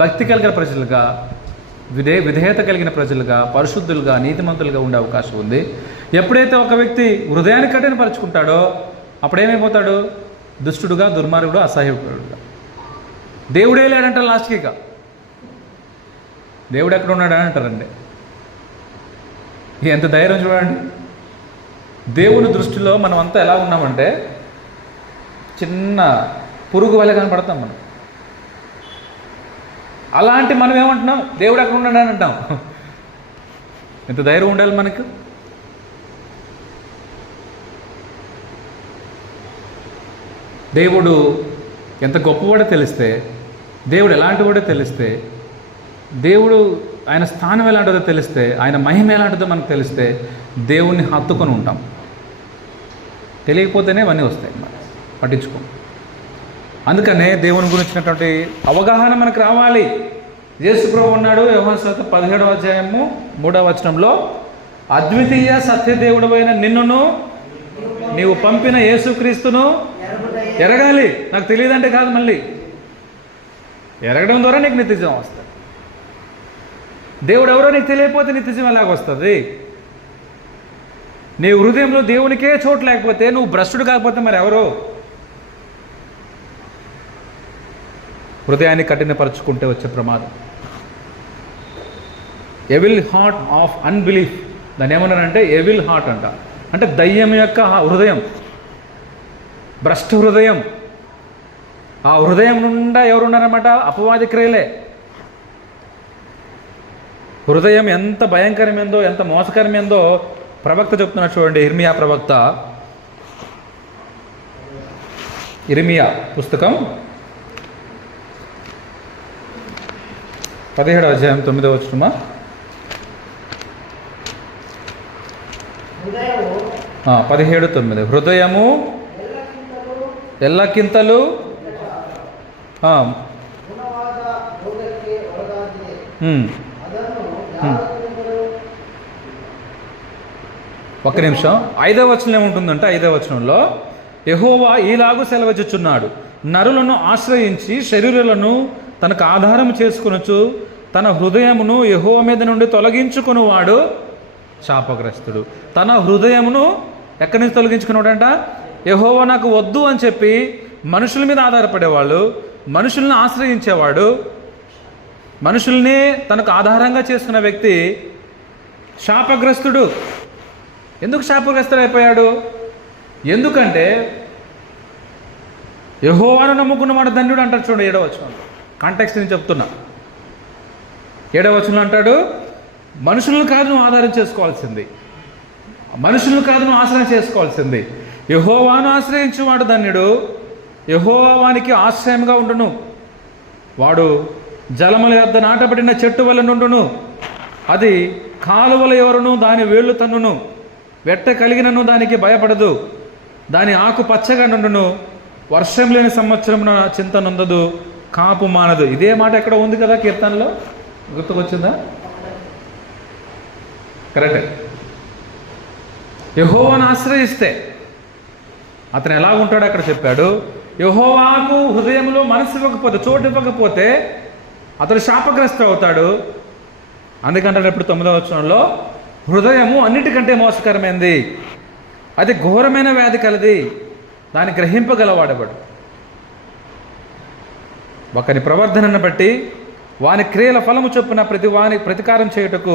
భక్తి కలిగిన ప్రజలుగా, విధేయత కలిగిన ప్రజలుగా, పరిశుద్ధులుగా, నీతిమంతులుగా ఉండే అవకాశం ఉంది. ఎప్పుడైతే ఒక వ్యక్తి హృదయాన్ని కఠినపరుచుకుంటాడో అప్పుడేమైపోతాడు? దుష్టుడుగా, దుర్మార్గుడు, అసహాయకుడుగా. దేవుడే లేడంటారు లాస్ట్కి. ఇక దేవుడు ఎక్కడ ఉన్నాడని అంటారండి. ఎంత ధైర్యం చూడండి. దేవుని దృష్టిలో మనం అంతా ఎలా ఉన్నామంటే చిన్న పురుగు వలె కనపడతాం మనం. అలాంటి మనం ఏమంటున్నాం? దేవుడు ఎక్కడ ఉన్నాడని అంటాం. ఎంత ధైర్యం ఉండాలి మనకు. దేవుడు ఎంత గొప్పవాడో తెలిస్తే, దేవుడు ఎలాంటి వాడో తెలిస్తే, దేవుడు ఆయన స్థానం ఎలాంటిదో తెలిస్తే, ఆయన మహిమ ఎలాంటిదో మనకు తెలిస్తే దేవుణ్ణి హత్తుకొని ఉంటాం. తెలియకపోతేనే ఇవన్నీ వస్తాయి, పట్టించుకో. అందుకనే దేవుని గురించినటువంటి అవగాహన మనకు రావాలి. యేసు ప్రభువు ఉన్నాడు యోహాను సువార్త 17వ అధ్యాయము 3వ వచనంలో, అద్వితీయ సత్యదేవుడైన నిన్నును నీవు పంపిన యేసుక్రీస్తును ఎరగాలి. నాకు తెలియదంటే కాదు, మళ్ళీ ఎరగడం ద్వారా నీకు నిత్యజీవం వస్తుంది. దేవుడు ఎవరో నీకు తెలియకపోతే నిత్యజీవం ఎలాగొస్తుంది? నీ హృదయంలో దేవునికే చోటు లేకపోతే, నువ్వు భ్రష్టుడు కాకపోతే మరి ఎవరు? హృదయాన్ని కఠినపరుచుకుంటే వచ్చే ప్రమాదం. ఎవిల్ హార్ట్ ఆఫ్ అన్బిలీఫ్, దాన్ని ఏమన్నారంటే ఎవిల్ హార్ట్ అంట. అంటే దయ్యం యొక్క హృదయం, భ్రష్ట హృదయం. ఆ హృదయం నుండా ఎవరున్నారన్నమాట? అపవాది క్రియలే. హృదయం ఎంత భయంకరమైందో, ఎంత మోసకరమైందో ప్రవక్త చెప్తున్నా చూడండి. ఇర్మియా ప్రవక్త, ఇర్మియా పుస్తకం 17వ అధ్యాయం 9వ వచనమా? 17:9. హృదయము ఎల్లకింతలు ఒక్క నిమిషం. 5వ వచనం ఏముంటుందంటే 5వ వచనంలో యెహోవా ఈలాగు సెలవిచ్చుచున్నాడు, నరులను ఆశ్రయించి శరీరులను తనకు ఆధారం చేసుకొనుచు తన హృదయమును యెహోవా మీద నుండి తొలగించుకునేవాడు శాపగ్రస్తుడు. తన హృదయమును ఎక్కడి నుంచి తొలగించుకున్నాడంట? యెహోవా నాకు వద్దు అని చెప్పి మనుషుల మీద ఆధారపడేవాళ్ళు, మనుషుల్ని ఆశ్రయించేవాడు, మనుషుల్ని తనకు ఆధారంగా చేసుకున్న వ్యక్తి శాపగ్రస్తుడు. ఎందుకు శాపగ్రస్తుడు అయిపోయాడు? ఎందుకంటే యెహోవాను నమ్ముకున్నవాడు ధన్యుడు అంటారు. చూడండి 7వ వచనంలో, కాంటెక్స్ట్ నేను చెప్తున్నా. 7వ వచనంలో అంటాడు, మనుషులను కాదు నువ్వు ఆధారం చేసుకోవాల్సింది, మనుషులను కాదు నువ్వు ఆశ్రయం చేసుకోవాల్సింది, యెహోవాను ఆశ్రయించేవాడు ధన్యుడు, యెహోవా వానికి ఆశ్రయంగా ఉండును, వాడు జలముల యొద్ద నాటబడిన చెట్టు వల్ల నుండును, అది కాలువల ఎవరును దాని వేళ్ళు తన్నును, వెట్ట కలిగినను దానికి భయపడదు, దాని ఆకు పచ్చగా నుండును, వర్షం లేని సంవత్సరమున చింత నొందదు, కాపు మానదు. ఇదే మాట ఎక్కడ ఉంది కదా కీర్తనలో, గుర్తుకొచ్చిందా? కరెక్ట్. యెహోవాను ఆశ్రయిస్తే అతను ఎలా ఉంటాడో అక్కడ చెప్పాడు. యెహోవాకు హృదయంలో మనసు ఇవ్వకపోతే, చోటు ఇవ్వకపోతే అతడు శాపగ్రస్తుడు అవుతాడు. అందుకంటే ఇప్పుడు 9వ వచనంలో హృదయము అన్నిటికంటే మోసకరమైనది, అది ఘోరమైన వ్యాధి కలది, దాన్ని గ్రహింపగలవాడబడు. ఒకని ప్రవర్తనను బట్టి వాని క్రియల ఫలము చొప్పున ప్రతి వాని ప్రతీకారం చేయుటకు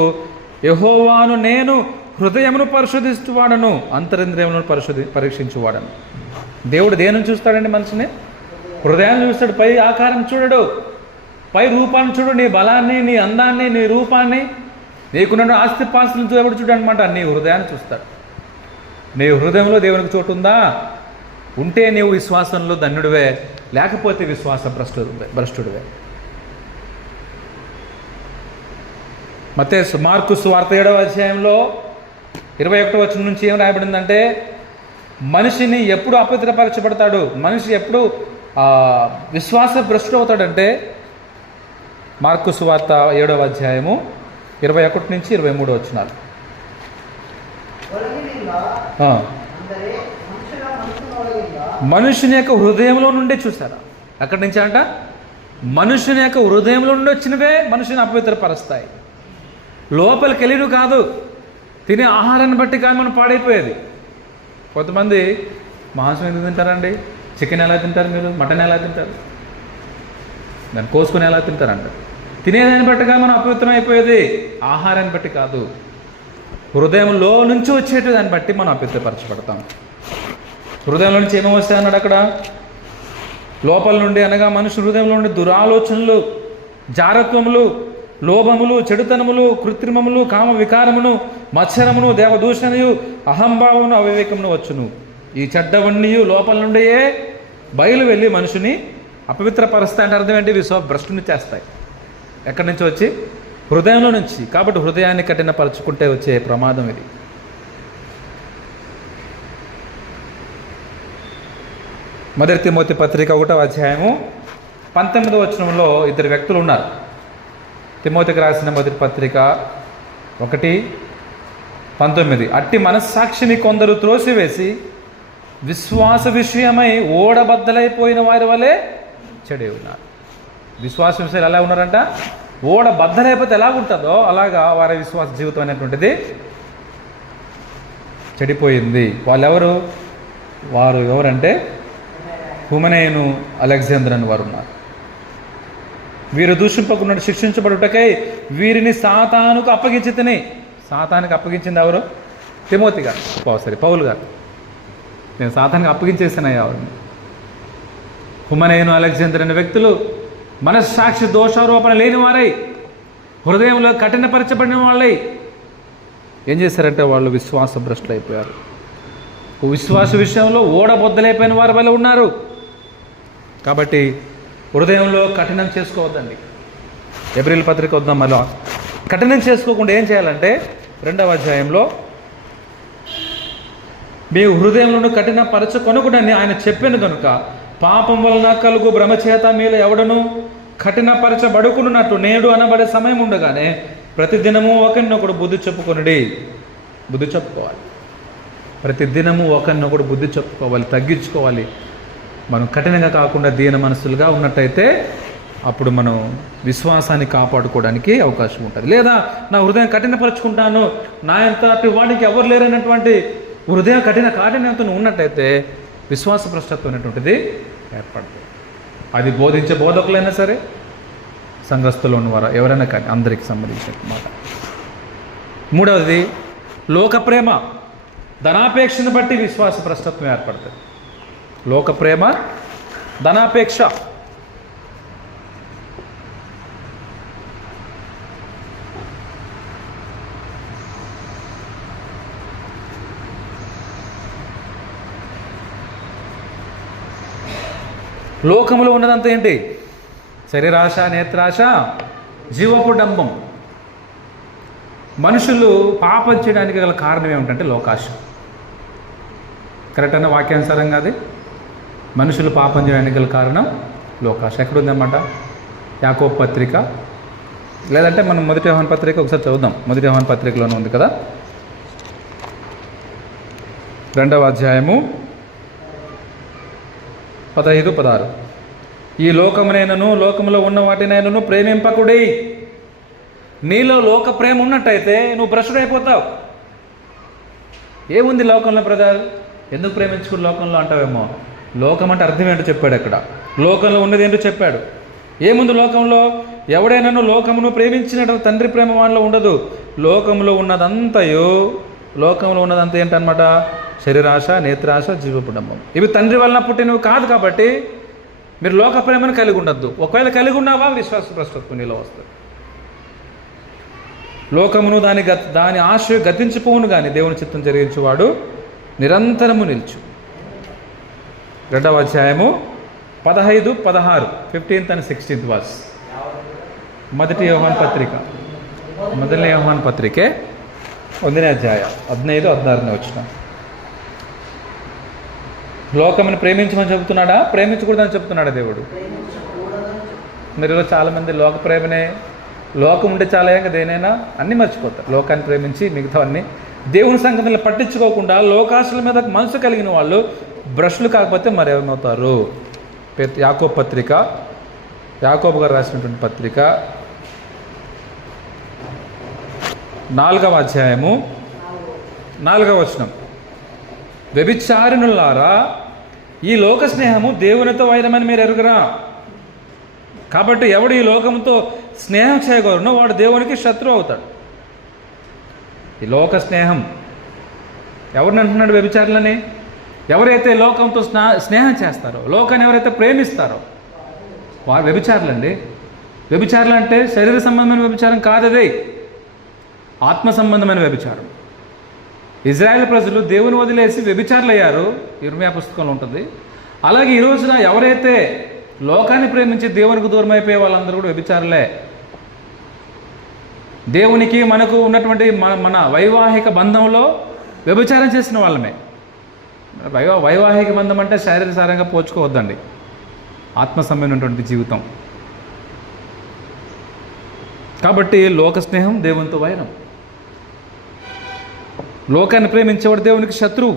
యెహోవాను నేను హృదయమును పరిశోధించువాడను, అంతరింద్రియములను పరీక్షించువాడను. దేవుడు దేనిని చూస్తాడండి? మనిషిని హృదయాన్ని చూస్తాడు. పై ఆకారం చూడడు, పై రూపాన్ని చూడు, నీ బలాన్ని, నీ అందాన్ని, నీ రూపాన్ని, నీకున్న ఆస్తిపాస్తులను దేవుడు చూడనమాట. నీ హృదయాన్ని చూస్తాడు. నీ హృదయంలో దేవునికి చోటు ఉందా? ఉంటే నీవు విశ్వాసంలో ధన్యుడివే, లేకపోతే విశ్వాస భ్రష్టుడివే. మత్తయి మార్కు సువార్త 7వ అధ్యాయంలో 21వ వచనం నుంచి ఏం రాయబడిందంటే, మనిషిని ఎప్పుడు అపవిత్రపరచబడతాడు, మనిషి ఎప్పుడు విశ్వాస భ్రష్టుడు అవుతాడంటే, మార్కు సువార్త 7వ అధ్యాయము 21 నుంచి 23 వచనాలు. మనుషుని యొక్క హృదయంలో నుండి చూసారా? అక్కడి నుంచి అంట మనుషుని యొక్క హృదయంలో నుండి వచ్చినవే మనుషుని అపవిత్రపరుస్తాయి. లోపలికి వెళ్ళిను కాదు, తినే ఆహారాన్ని బట్టి కానీ మనం పాడైపోయేది. కొంతమంది మాంసం ఎందుకు తింటారండి? చికెన్ ఎలా తింటారు మీరు? మటన్ ఎలా తింటారు? దాన్ని కోసుకొని ఎలా తింటారంట? తినేదాన్ని బట్టిగా మనం అపవిత్రం అయిపోయేది, ఆహారాన్ని బట్టి కాదు. హృదయంలో నుంచి వచ్చేటి దాన్ని బట్టి మనం అపవిత్రపరచబడతాం. హృదయంలో నుంచి ఏమో వస్తాయి అన్నాడు అక్కడ? లోపల నుండి అనగా మనుషు హృదయంలో నుండి దురాలోచనలు, జారత్వములు, లోభములు, చెడుతనములు, కృత్రిమములు, కామ వికారమును, మత్సరమును, దేవదూషణయు, అహంభావమును, అవివేకమును వచ్చును. ఈ చెడ్డవన్నీ లోపల నుండియే బయలు వెళ్ళి మనుషుని అపవిత్రపరుస్తాయంటే అర్థం ఏంటి? భ్రష్టుని చేస్తాయి. ఎక్కడి నుంచి వచ్చి? హృదయంలో నుంచి. కాబట్టి హృదయాన్ని కఠినపరచుకుంటే వచ్చే ప్రమాదం ఇది. మొదటి తిమోతి పత్రిక 1వ అధ్యాయము 19వ వచనంలో ఇద్దరు వ్యక్తులు ఉన్నారు. తిమోతికి రాసిన మొదటి పత్రిక 1:19, అట్టి మనస్సాక్షిని కొందరు త్రోసివేసి విశ్వాస విషయమై ఓడబద్దలైపోయిన వారి వలె చెడే ఉన్నారు. విశ్వాస విషయాలు ఎలా ఉన్నారంట? ఓడబద్దలైపోతే ఎలా ఉంటుందో అలాగా వారి విశ్వాస జీవితం అనేటువంటిది చెడిపోయింది. వారు ఎవరంటే హుమనేను, అలెగ్జాండర్ అని వారు ఉన్నారు. వీరు దూషింపకుండా శిక్షించబడుటకై వీరిని సాతానుకు అప్పగించితిని. సాతానికి అప్పగించింది ఎవరు? తిమోతి గారు, పౌలు గారు. నేను సాతానికి అప్పగించేసానయ్యా ఎవరిని. హుమనేను, అలెగ్జాండర్ అనే వ్యక్తులు మనస్సాక్షి దోషారోపణ లేని వారై, హృదయంలో కఠినపరచబడిన వాళ్ళై ఏం చేశారంటే వాళ్ళు విశ్వాస భ్రష్టులు అయిపోయారు. విశ్వాస విషయంలో ఓడబొద్దలైపోయిన వారి వల్ల ఉన్నారు. కాబట్టి హృదయంలో కఠినం చేసుకోవద్దండి. ఏప్రిల్ పత్రిక వద్దాం. మళ్ళీ కఠినం చేసుకోకుండా ఏం చేయాలంటే 2వ అధ్యాయంలో మీ హృదయంలో కఠినపరచుకొనకూడని ఆయన చెప్పాను కనుక పాపం వలన కలుగు భ్రమచేత మీలో ఎవడను కఠినపరచబడుకున్నట్టు నేడు అనబడే సమయం ఉండగానే ప్రతిదినము ఒకరినొకడు బుద్ధి చెప్పుకొనుడి. బుద్ధి చెప్పుకోవాలి, ప్రతిదినము ఒకరినొకడు బుద్ధి చెప్పుకోవాలి, తగ్గించుకోవాలి. మనం కఠినంగా కాకుండా దీన మనసులుగా ఉన్నట్టయితే అప్పుడు మనం విశ్వాసాన్ని కాపాడుకోవడానికి అవకాశం ఉంటుంది. లేదా నా హృదయం కఠినపరుచుకుంటాను, నా ఎంతటి వాడికి ఎవరు లేరనేటువంటి హృదయం కాఠిన్యంతో ఉన్నట్టయితే విశ్వాస భ్రష్టత్వం అనేటువంటిది ఏర్పడుతుంది. అది బోధించే బోధకులైనా సరే, సంఘస్థులు ఉన్నవారు ఎవరైనా కానీ, అందరికీ సంబంధించిన మాట. 3వది లోక ప్రేమ, ధనాపేక్షను బట్టి విశ్వాస భ్రష్టత్వం ఏర్పడుతుంది. లోక ప్రేమ, ధనాపేక్ష. లోకములో ఉన్నదంతా ఏంటి? శరీరాశ, నేత్రాశ, జీవపు డంబం. మనుషులు పాపం చేయడానికి గల కారణం ఏమిటంటే లోకాశ. కరెక్ట్ అన్న వాక్యానుసారంగా అది మనుషులు పాపం చేయడానికి గల కారణం లోకాశ. ఎక్కడుందన్నమాట? యాకోబు పత్రిక, లేదంటే మనం 1 యోహాను పత్రిక ఒకసారి చదువుదాం. 1 యోహాను పత్రికలోనే ఉంది కదా, 2వ అధ్యాయము 15, 16. ఈ లోకమునైనను లోకములో ఉన్న వాటినైనను ప్రేమింపకుడి. నీలో లోక ప్రేమ ఉన్నట్టయితే నువ్వు భ్రష్టుడైపోతావు. ఏముంది లోకంలో బ్రదర్, ఎందుకు ప్రేమించుకుని లోకంలో అంటావేమో. లోకం అంటే అర్థం ఏంటో చెప్పాడు అక్కడ. లోకంలో ఉన్నది ఏంటో చెప్పాడు. ఏముంది లోకంలో? ఎవడైనాను లోకమును ప్రేమించినట్టు తండ్రి ప్రేమ వాడిలో ఉండదు. లోకంలో ఉన్నదంతా ఏంటన్నమాట? శరీరాశ, నేత్రాశ, జీవపుడంబం. ఇవి తండ్రి వలన పుట్టినవి కాదు. కాబట్టి మీరు లోక ప్రేమను కలిగి ఉండద్దు. ఒకవేళ కలిగి ఉన్నావా విశ్వాస భ్రష్టత్వం నీలో వస్తుంది. లోకమును దాని ఆశ గతించిపోవును కానీ దేవుని చిత్తం జరిగించేవాడు నిరంతరము నిలుచు. 2వ అధ్యాయము 15, 16, 15th and 16th వర్స్. 1 యోహాను పత్రికే 1వ అధ్యాయం 15, 16 వచ్చిన. లోకమును ప్రేమించమని చెబుతున్నాడా, ప్రేమించకూడదని చెప్తున్నాడా దేవుడు? మీరు చాలామంది లోక ప్రేమనే, లోకం ఉంటే చాలా ఇంకా దేనైనా అన్నీ మర్చిపోతారు. లోకాన్ని ప్రేమించి మిగతావన్నీ దేవుని సంగతులను పట్టించుకోకుండా లోకాశల మీద మనసు కలిగిన వాళ్ళు భ్రష్టులు కాకపోతే మరి ఏమవుతారు? యాకోబు పత్రిక, యాకోబు గారు రాసినటువంటి పత్రిక 4వ అధ్యాయము 4వ వచనం. వ్యభిచారిణులారా, ఈ లోక స్నేహము దేవునితో వైరమని మీరు ఎరుగరా? కాబట్టి ఎవడు ఈ లోకంతో స్నేహం చేయగలనో వాడు దేవునికి శత్రువు అవుతాడు. ఈ లోక స్నేహం ఎవరిని అంటున్నాడు? వ్యభిచారులని. ఎవరైతే లోకంతో స్నేహం చేస్తారో, లోకాన్ని ఎవరైతే ప్రేమిస్తారో వారు వ్యభిచారులండి. వ్యభిచారులు అంటే శరీర సంబంధమైన వ్యభిచారం కాదది, ఆత్మ సంబంధమైన వ్యభిచారం. ఇజ్రాయేల్ ప్రజలు దేవుని వదిలేసి వ్యభిచారులు అయ్యారు, ఇర్మియా పుస్తకంలో ఉంటుంది. అలాగే ఈ రోజున ఎవరైతే లోకాన్ని ప్రేమించి దేవునికి దూరం అయిపోయే వాళ్ళందరూ కూడా వ్యభిచారులే. దేవునికి మనకు ఉన్నటువంటి మన వైవాహిక బంధంలో వ్యభిచారం చేసిన వాళ్ళమే. వైవాహిక బంధం అంటే శారీరసారంగా పోల్చుకోవద్దండి, ఆత్మ సంబంధమైనటువంటి జీవితం. కాబట్టి లోక స్నేహం దేవునితో వైరం. లోకాన్ని ప్రేమించేవాడు దేవునికి శత్రువు.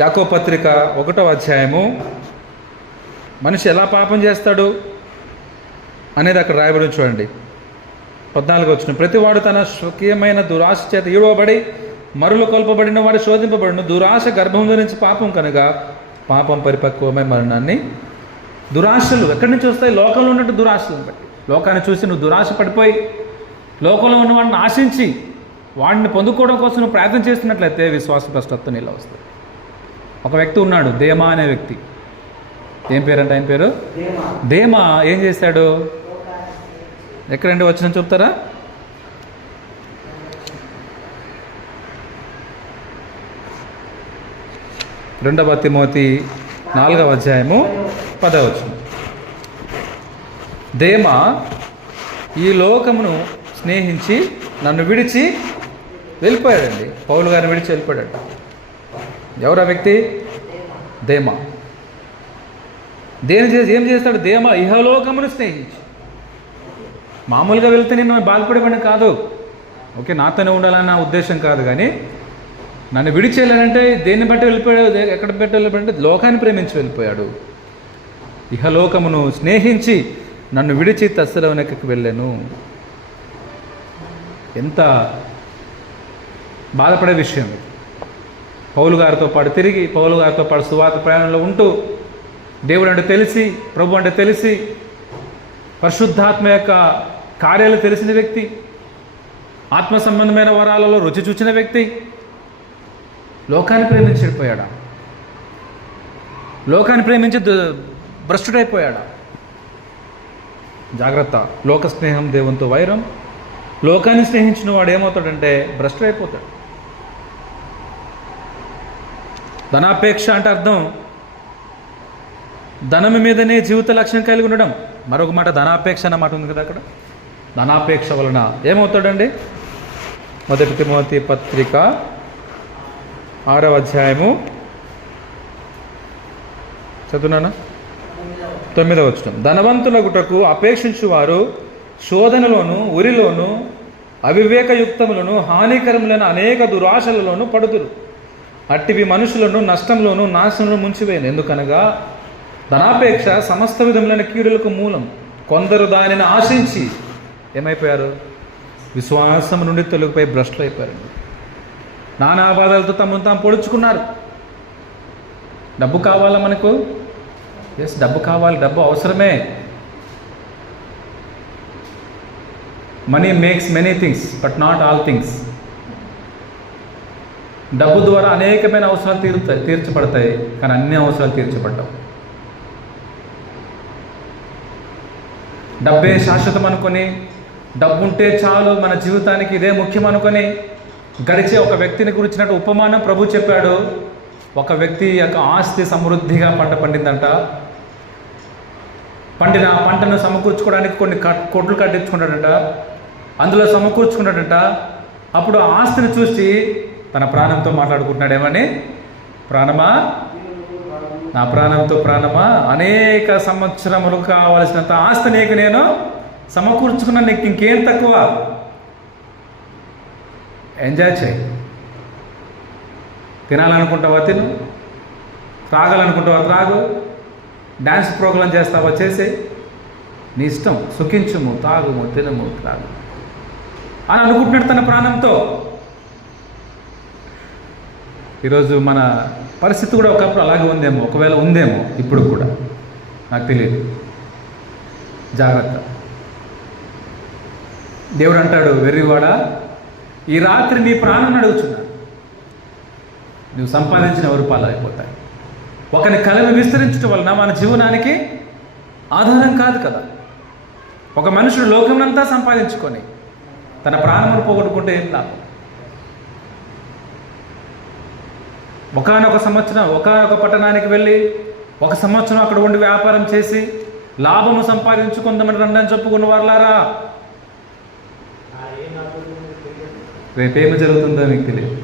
యాకోబు పత్రిక 1వ అధ్యాయము మనిషి ఎలా పాపం చేస్తాడు అనేది అక్కడ రాయబడి చూడండి. 14 వచ్చిన. ప్రతివాడు తన స్వకీయమైన దురాశ చేత ఈడవబడి మరులు కొల్పబడిన వాడు శోధింపబడిన. దురాశ గర్భం నుంచి పాపం కనుక పాపం పరిపక్వమై మరణాన్ని. దురాశలు ఎక్కడి నుంచి వస్తాయి? లోకంలో ఉన్నట్టు దురాశలను బట్టి. లోకాన్ని చూసి నువ్వు దురాశ పడిపోయి లోకంలో ఉన్న వాడిని ఆశించి వాడిని పొందుకోవడం కోసం నువ్వు ప్రయత్నం చేస్తున్నట్లయితే విశ్వాస భ్రష్టత్వం ఇలా వస్తుంది. ఒక వ్యక్తి ఉన్నాడు, దేమా అనే వ్యక్తి. ఏం పేరంటే ఆయన పేరు దేమా. ఏం చేశాడు? ఎక్కడండి వచ్చిన చెప్తారా? రెండవ తిమోతి 4వ అధ్యాయము 10వ వచనం. దేమా ఈ లోకమును స్నేహించి నన్ను విడిచి వెళ్ళిపోయాడండి. పౌలు గారిని విడిచి వెళ్ళిపోయాడు. ఎవరు ఆ వ్యక్తి? దేమా. ఏం చేస్తాడు దేమా? ఇహలోకమును స్నేహించి. మామూలుగా వెళ్తే నేను బాధపడేవాడిని కాదు, ఓకే, నాతోనే ఉండాలన్న ఉద్దేశం కాదు, కానీ నన్ను విడిచి వెళ్ళాడంటే దేన్ని బట్టి వెళ్ళిపోయాడు? ఎక్కడ బట్టి వెళ్ళిపోయాడంటే లోకాన్ని ప్రేమించి వెళ్ళిపోయాడు. ఇహలోకమును స్నేహించి నన్ను విడిచి తెస్సలోనికకి వెళ్ళాను. ఎంత బాధపడే విషయం. పౌలు గారితో పాటు తిరిగి, పౌలు గారితో పాటు సువార్త ప్రయాణంలో ఉంటూ, దేవుడు అంటే తెలిసి, ప్రభు అంటే తెలిసి, పరిశుద్ధాత్మ యొక్క కార్యాలు తెలిసిన వ్యక్తి, ఆత్మ సంబంధమైన వరాలలో రుచి చూచిన వ్యక్తి లోకాన్ని ప్రేమించి చెడిపోయాడా? లోకాన్ని ప్రేమించి భ్రష్టుడైపోయాడా? జాగ్రత్త. లోక స్నేహం దేవునితో వైరం. లోకాన్ని స్నేహించిన వాడు ఏమవుతాడంటే భ్రష్టుడైపోతాడు. ధనాపేక్ష అంటే అర్థం ధనం మీదనే జీవిత లక్ష్యం కలిగి ఉండడం. మరొక మాట ధనాపేక్ష అన్న మాట ఉంది కదా అక్కడ. ధనాపేక్ష వలన ఏమవుతాడండి? 1 తిమోతి పత్రిక 6వ అధ్యాయము చదువునానా 9వ వచనం. ధనవంతులగుటకు అపేక్షించువారు శోధనలోను ఉరిలోను అవివేకయుక్తములను హానికరములైన అనేక దురాశలలోను పడుదురు. అట్టివి మనుషులను నష్టంలోను నాశనంలో ముంచివేయను. ఎందుకనగా ధనాపేక్ష సమస్త విధములైన కీడులకు మూలం. కొందరు దానిని ఆశించి ఏమైపోయారు? విశ్వాసం నుండి తొలగిపోయి భ్రష్టులు అయిపోయారు. నానా బాధలతో తమను తాము పొడుచుకున్నారు. డబ్బు కావాలా మనకు? ఎస్, డబ్బు కావాలి, డబ్బు అవసరమే. Money makes many things but not all things. డబ్బు ద్వారా అనేకమైన అవసరాలు తీర్చబడతాయి, కానీ అన్ని అవసరాలు తీర్చబడ్డావు. డబ్బే శాశ్వతం అనుకొని, డబ్బు ఉంటే చాలు, మన జీవితానికి ఇదే ముఖ్యం అనుకొని గడిచే ఒక వ్యక్తిని గురించినట్టు ఉపమానం ప్రభు చెప్పాడు. ఒక వ్యక్తి యొక్క ఆస్తి సమృద్ధిగా పండిందంట. పండిన ఆ పంటను సమకూర్చుకోవడానికి కొన్ని కొట్లు కట్టించుకున్నాడట. అందులో సమకూర్చుకున్నాడట. అప్పుడు ఆ ఆస్తిని చూసి తన ప్రాణంతో మాట్లాడుకుంటున్నాడు. ఏమని? ప్రాణమా, నా ప్రాణంతో ప్రాణమా, అనేక సంవత్సరములు కావలసినంత ఆస్తి నీకు నేను సమకూర్చుకున్నాను, నీకు ఇంకేం తక్కువ? ఎంజాయ్ చేయి. తినాలనుకుంటావా తిను, త్రాగాలనుకుంటావా త్రాగు, డ్యాన్స్ ప్రోగ్రాం చేస్తావా చేసే, నీ ఇష్టం, సుఖించుము, తాగుము, తినము, త్రాగు అని అనుకుంటున్నాడు తన ప్రాణంతో. ఈరోజు మన పరిస్థితి కూడా ఒకప్పుడు అలాగే ఉందేమో, ఒకవేళ ఉందేమో ఇప్పుడు కూడా, నాకు తెలియదు. జాగ్రత్త. దేవుడు అంటాడు, వెర్రివాడా, ఈ రాత్రి నీ ప్రాణం అడుగుచున్నాడు. నువ్వు సంపాదించిన రూపాయలు అయిపోతాయి. ఒకని కలవి విస్తరించడం వలన మన జీవనానికి ఆధారం కాదు కదా. ఒక మనుషుడు లోకమంతా సంపాదించుకొని తన ప్రాణమును పోగొట్టుకుంటే ఏం లాభం? ఒకానొక సంవత్సరం ఒకానొక పట్టణానికి వెళ్ళి 1 సంవత్సరం అక్కడ ఉండి వ్యాపారం చేసి లాభము సంపాదించుకుందామని రండని చెప్పుకున్న వాళ్ళారా, రేపేమి జరుగుతుందో మీకు తెలియదు.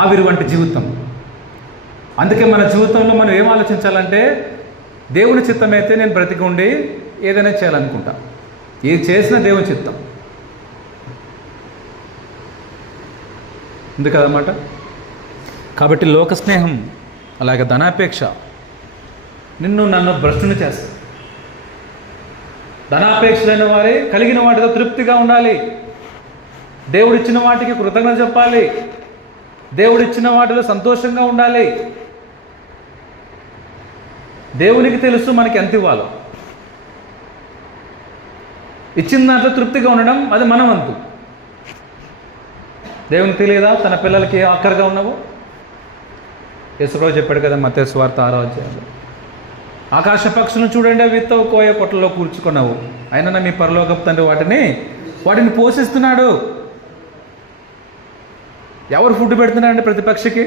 ఆవిరి వంటి జీవితం. అందుకే మన జీవితంలో మనం ఏం ఆలోచించాలంటే, దేవుని చిత్తం అయితే నేను బ్రతికి ఉండి ఏదైనా చేయాలనుకుంటా. ఏది చేసినా దేవుని చిత్తం ఉంది కదన్నమాట. కాబట్టి లోక స్నేహం అలాగే ధనాపేక్ష నన్ను భ్రష్టుని చేస్తాయి. ధనాపేక్షలైన వారే కలిగిన వాటితో తృప్తిగా ఉండాలి. దేవుడిచ్చిన వాటికి కృతజ్ఞత చెప్పాలి. దేవుడిచ్చిన వాటిలో సంతోషంగా ఉండాలి. దేవునికి తెలుసు మనకి ఎంత ఇవ్వాలో. ఇచ్చిన దాంట్లో తృప్తిగా ఉండడం అది మన వంతు. దేవునికి తెలియదా తన పిల్లలకి ఆఖరిగా ఉన్నావు? యేసుప్రభు చెప్పాడు కదా మత్తయి సువార్త 6వ అధ్యాయంలో, ఆకాశ పక్షులను చూడండి, అవి విత్తవు, కోయ కొట్టలో కూర్చుకున్నావు, అయినా మీ పరలోకపు తండ్రి వాటిని పోషిస్తున్నాడు. ఎవరు ఫుడ్ పెడుతున్నారండి ప్రతి పక్షికి?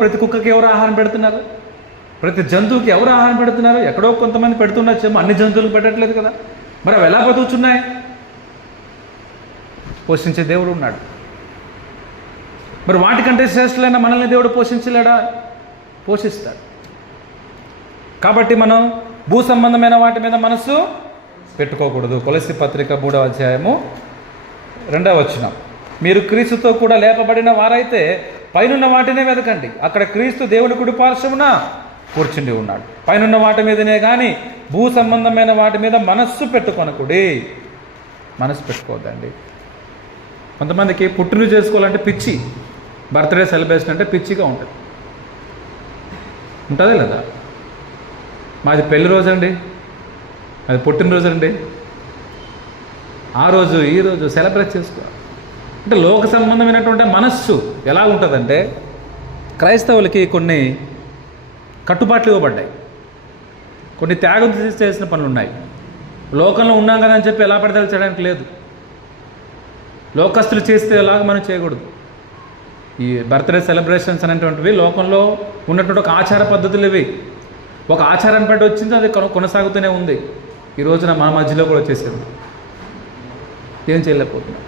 ప్రతి కుక్కకి ఎవరు ఆహారం పెడుతున్నారు? ప్రతి జంతువుకి ఎవరు ఆహారం పెడుతున్నారు? ఎక్కడో కొంతమంది పెడుతుండొచ్చేమో, అన్ని జంతువులకు పెట్టట్లేదు కదా. మరి అవి ఎలా బతుకుతున్నాయి? పోషించే దేవుడు ఉన్నాడు. మరి వాటికంటే శ్రేష్ఠులైన మనల్ని దేవుడు పోషించలేడా? పోషిస్తాడు. కాబట్టి మనం భూ సంబంధమైన వాటి మీద మనసు పెట్టుకోకూడదు. కొలస్సీ పత్రిక 3వ అధ్యాయము 2వ వచనం, మీరు క్రీస్తుతో కూడా లేపబడిన వారైతే పైనున్న వాటినే వెతకండి, అక్కడ క్రీస్తు దేవుని కుడి పార్శ్వమున కూర్చుండి ఉన్నాడు. పైనున్న వాటి మీదనే కానీ భూ సంబంధమైన వాటి మీద మనస్సు పెట్టుకొనకుడి. మనస్సు పెట్టుకోవద్దండి. కొంతమందికి పుట్టినరోజు చేసుకోవాలంటే పిచ్చి, బర్త్డే సెలబ్రేషన్ అంటే పిచ్చిగా ఉంటుంది. ఉంటుందా లేదా? మాది పెళ్లి రోజు అండి, అది పుట్టినరోజు అండి, ఆ రోజు ఈ రోజు సెలబ్రేట్ చేసుకోవాలి. అంటే లోక సంబంధమైనటువంటి మనస్సు ఎలా ఉంటుందంటే, క్రైస్తవులకి కొన్ని కట్టుబాట్లు ఇవ్వబడ్డాయి, కొన్ని త్యాగం చేసిన పనులు ఉన్నాయి. లోకంలో ఉన్నాం కదా అని చెప్పి ఎలా పడితే చేయడానికి లేదు. లోకస్తులు చేస్తే ఎలాగ మనం చేయకూడదు. ఈ బర్త్డే సెలబ్రేషన్స్ అనేటువంటివి లోకంలో ఉన్నటువంటి ఒక ఆచార పద్ధతులు ఇవి. ఒక ఆచారాన్ని బట్టి వచ్చింది, అది కొనసాగుతూనే ఉంది. ఈ రోజున మా మధ్యలో కూడా వచ్చేసేది, ఏం చేయలేకపోతున్నాం.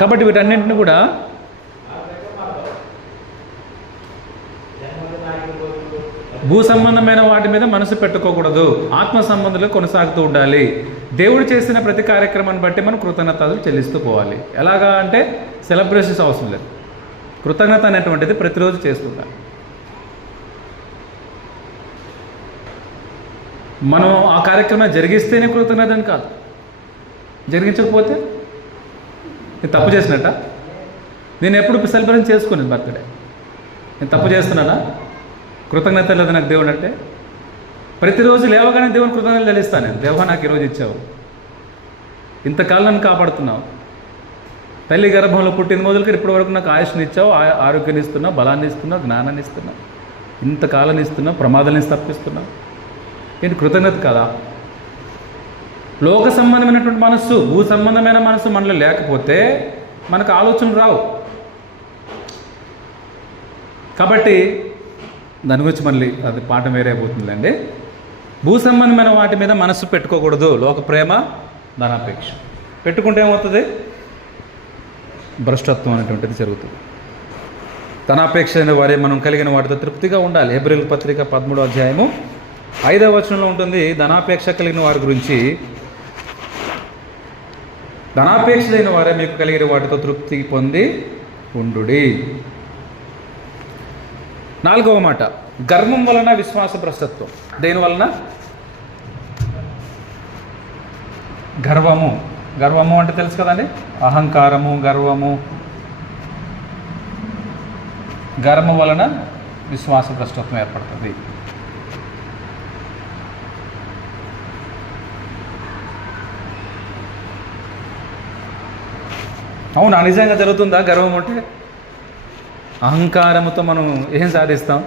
కాబట్టి వీటన్నింటిని కూడా భూ సంబంధమైన వాటి మీద మనసు పెట్టుకోకూడదు, ఆత్మ సంబంధంలో కొనసాగుతూ ఉండాలి. దేవుడు చేసిన ప్రతి కార్యక్రమాన్ని బట్టి మనం కృతజ్ఞతలు చెల్లిస్తూ పోవాలి. ఎలాగా అంటే సెలబ్రేషన్స్ అవసరం లేదు, కృతజ్ఞత అనేటువంటిది ప్రతిరోజు చేస్తుండాలి. మనం ఆ కార్యక్రమం జరిగిస్తేనే కృతజ్ఞత అని కాదు, జరిగించకపోతే నేను తప్పు చేసినట్ట. నేను ఎప్పుడు సెలబ్రేషన్ చేసుకున్నాను బర్త్డే, నేను తప్పు చేస్తున్నానా? కృతజ్ఞత లేదు నాకు దేవుడు అంటే. ప్రతిరోజు లేవగానే దేవుని కృతజ్ఞతలు చెల్లిస్తాను నేను. దేవా నాకు ఈరోజు ఇచ్చావు, ఇంతకాలం నన్ను కాపాడుతున్నావు, తల్లి గర్భంలో పుట్టిన మొదలుకి ఇప్పటి వరకు నాకు ఆయుష్ని ఇచ్చావు, ఆరోగ్యాన్ని ఇస్తున్నావు, బలాన్ని ఇస్తున్నావు, జ్ఞానాన్ని ఇస్తున్నావు, ఇంతకాలం ఇస్తున్నావు, ప్రమాదాల నుంచి తప్పిస్తున్నావు. ఏంటి కృతజ్ఞత కదా? లోక సంబంధమైనటువంటి మనస్సు, భూ సంబంధమైన మనస్సు మనలో లేకపోతే మనకు ఆలోచనలు రావు. కాబట్టి దాని గురించి మళ్ళీ అది పాఠం వేరే అయిపోతుందండి. భూ సంబంధమైన వాటి మీద మనస్సు పెట్టుకోకూడదు. లోక ప్రేమ, ధనాపేక్ష పెట్టుకుంటే ఏమవుతుంది? భ్రష్టత్వం అనేటువంటిది జరుగుతుంది. ధనాపేక్ష అనే వారే మనం కలిగిన వాటితో తృప్తిగా ఉండాలి. హెబ్రీయుల పత్రిక 13వ అధ్యాయము 5వ వచనంలో ఉంటుంది ధనాపేక్ష కలిగిన వారి గురించి. ధనాపేక్ష లేని వారే మీకు కలిగిన వాటితో తృప్తి పొంది ఉండుడి. 4వ మాట, గర్వం వలన విశ్వాస భ్రష్టత్వం. దేని వలన? గర్వము. గర్వము అంటే తెలుసు కదండి, అహంకారము, గర్వము. గర్వం వలన విశ్వాస భ్రష్టత్వం ఏర్పడుతుంది. అవునా? నిజంగా జరుగుతుందా? గర్వం అంటే అహంకారముతో మనం ఏం సాధిస్తాం?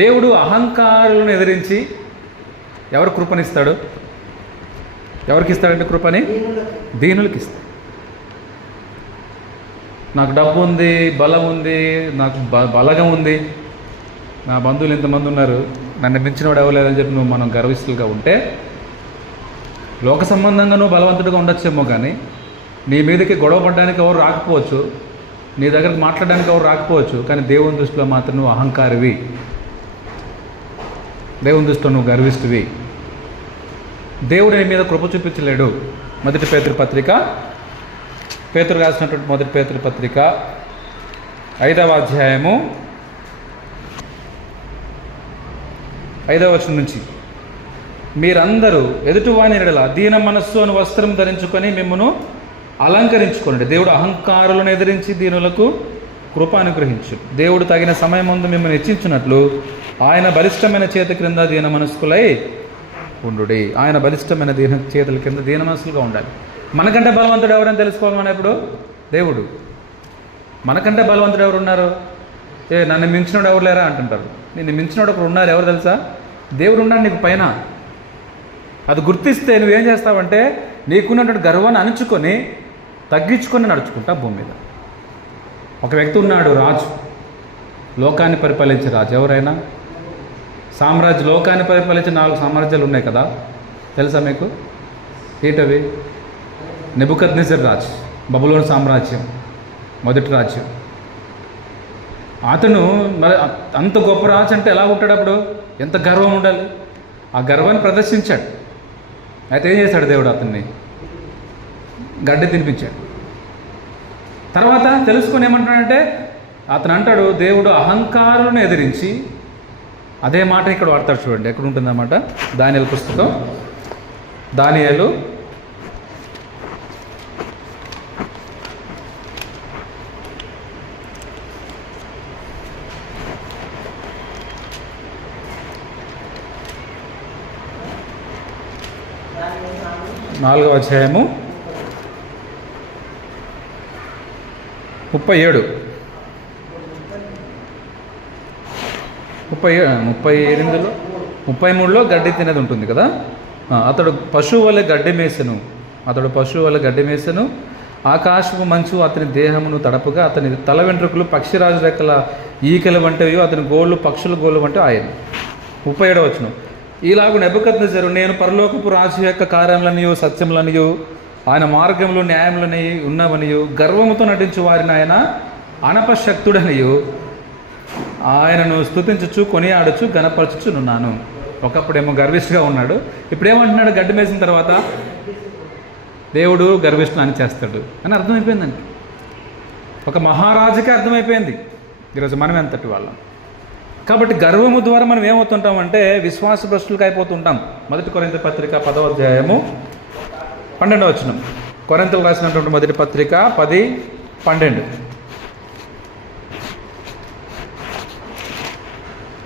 దేవుడు అహంకారులను ఎదిరించి ఎవరు కృపనిస్తాడు? ఎవరికి ఇస్తాడంటే కృపని? దీనులకి ఇస్తాడు. నాకు డబ్బు ఉంది, బలం ఉంది, నాకు బలగం ఉంది, నా బంధువులు ఇంతమంది ఉన్నారు, నన్ను మించినవాడు ఎవరు చెప్పి నువ్వు మనం గర్విస్తులుగా ఉంటే, లోక సంబంధంగా నువ్వు బలవంతుడిగా ఉండొచ్చేమో, కానీ నీ మీదకి గొడవ పడడానికి ఎవరు రాకపోవచ్చు, నీ దగ్గరకు మాట్లాడడానికి ఎవరు రాకపోవచ్చు, కానీ దేవుని దృష్టిలో మాత్రం నువ్వు అహంకారివి, దేవుని దృష్టిలో నువ్వు గర్విస్తువి. దేవుడు నీ మీద కృప చూపించలేడు. మొదటి పేతురు పత్రిక, పేతురు రాసినటువంటి మొదటి పేతురు పత్రిక 5వ అధ్యాయము 5వ వచనం నుంచి, మీరందరూ ఎదుటివాని ఎడల దీన మనస్సు అని వస్త్రం ధరించుకొని మిమ్మను అలంకరించుకోండి. దేవుడు అహంకారులను ఎదిరించి దీనులకు కృప అనుగ్రహించు. దేవుడు తగిన సమయం ముందు మిమ్మల్ని హెచ్చించినట్లు ఆయన బలిష్టమైన చేతి క్రింద దీన మనస్కులై ఉండుడి. ఆయన బలిష్టమైన చేతుల కింద దీన మనస్సులుగా ఉండాలి. మనకంటే బలవంతుడు ఎవరని తెలుసుకోవాలి మనం ఇప్పుడు? దేవుడు. మనకంటే బలవంతుడు ఎవరు ఉన్నారు? నన్ను మించినోడు ఎవరు లేరా అంటుంటారు. నిన్ను మించినోడు ఒకరు ఉన్నారు, ఎవరు తెలుసా? దేవుడు ఉన్నాడు నీకు పైన. అది గుర్తిస్తే నువ్వేం చేస్తావంటే నీకున్నటువంటి గర్వాన్ని అణుచుకొని తగ్గించుకొని నడుచుకుంటా భూమి మీద. ఒక వ్యక్తి ఉన్నాడు, రాజు. లోకాన్ని పరిపాలించే రాజు ఎవరైనా? లోకాన్ని పరిపాలించే 4 సామ్రాజ్యాలు ఉన్నాయి కదా, తెలుసా మీకు? ఏంటవి? నెబుకద్నెజర్ రాజు, బబులోను సామ్రాజ్యం మొదటి రాజ్యం. అతను మరి అంత గొప్ప రాజు అంటే ఎలా ఉంటాడు? అప్పుడు ఎంత గర్వం ఉండాలి. ఆ గర్వాన్ని ప్రదర్శించాడు. అయితే ఏం చేశాడు దేవుడు? అతన్ని గడ్డి తినిపించాడు. తర్వాత తెలుసుకొని ఏమంటాడంటే, అతను అంటాడు, దేవుడు అహంకారులను ఎదిరించి, అదే మాట ఇక్కడ వాడతాడు చూడండి. ఎక్కడ ఉంటుందన్నమాట? దానియేలు పుస్తకం, దానియేలు 4వ అధ్యాయము 37 33లో గడ్డి తినేది ఉంటుంది కదా. అతడు పశువు వలె గడ్డి మేసెను, ఆకాశపు మంచు అతని దేహమును తడపుగా, అతని తల వెంట్రుకలు పక్షిరాజు రెక్కల ఈకల వంటివి, అతని గోళ్ళు పక్షుల గోళ్ళు వంటివి ఆయన. 37వ వచనం, ఇలాగు నెబుకద్నెజరు, నేను పరలోకపు రాజు యొక్క కార్యములనియు సత్యములనియు ఆయన మార్గంలో న్యాయములని ఉన్నవనియు గర్వముతో నటించు వారిని ఆయన అనపశక్తుడనియు ఆయనను స్తుతించుచు కొనియాడుచు గణపరచుచునున్నాను. ఒకప్పుడేమో గర్విష్ఠుగా ఉన్నాడు, ఇప్పుడేమంటున్నాడు? గడ్డి మేసిన తర్వాత దేవుడు గర్విష్ఠుని చేస్తాడు అని అర్థమైపోయిందండి. ఒక మహారాజుకే అర్థమైపోయింది. ఈరోజు మనం ఎంతటి వాళ్ళం? కాబట్టి గర్వము ద్వారా మనం ఏమవుతుంటామంటే విశ్వాసభ్రష్టులకు అయిపోతుంటాం. 1 కొరింథీ పత్రిక 10వ అధ్యాయము 12వ వచనం. కొరింథీయులకు రాసినటువంటి 1 పత్రిక 10:12.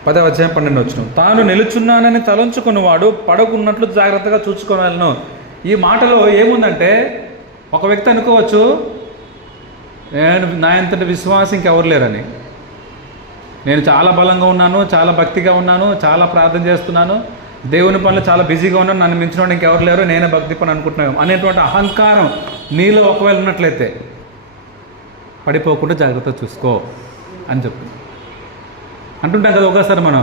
10వ అధ్యాయం 12వ వచనం. తాను నిలుచున్నానని తలంచుకున్నవాడు పడకున్నట్లు జాగ్రత్తగా చూసుకోవాలను. ఈ మాటలో ఏముందంటే, ఒక వ్యక్తి అనుకోవచ్చు, నా ఎంతటి విశ్వాసం ఇంకెవరు లేరని. నేను చాలా బలంగా ఉన్నాను, చాలా భక్తిగా ఉన్నాను, చాలా ప్రార్థన చేస్తున్నాను, దేవుని పనులు చాలా బిజీగా ఉన్నాను, నన్ను మించిన వాడు ఇంకెవరు లేరు, నేనే భక్తి పని అనుకుంటున్నాను అనేటువంటి అహంకారం నీలో ఒకవేళ ఉన్నట్లయితే పడిపోకుండా జాగ్రత్త చూసుకో అని చెప్తుంది. అంటుంటాం కదా ఒకసారి మనం,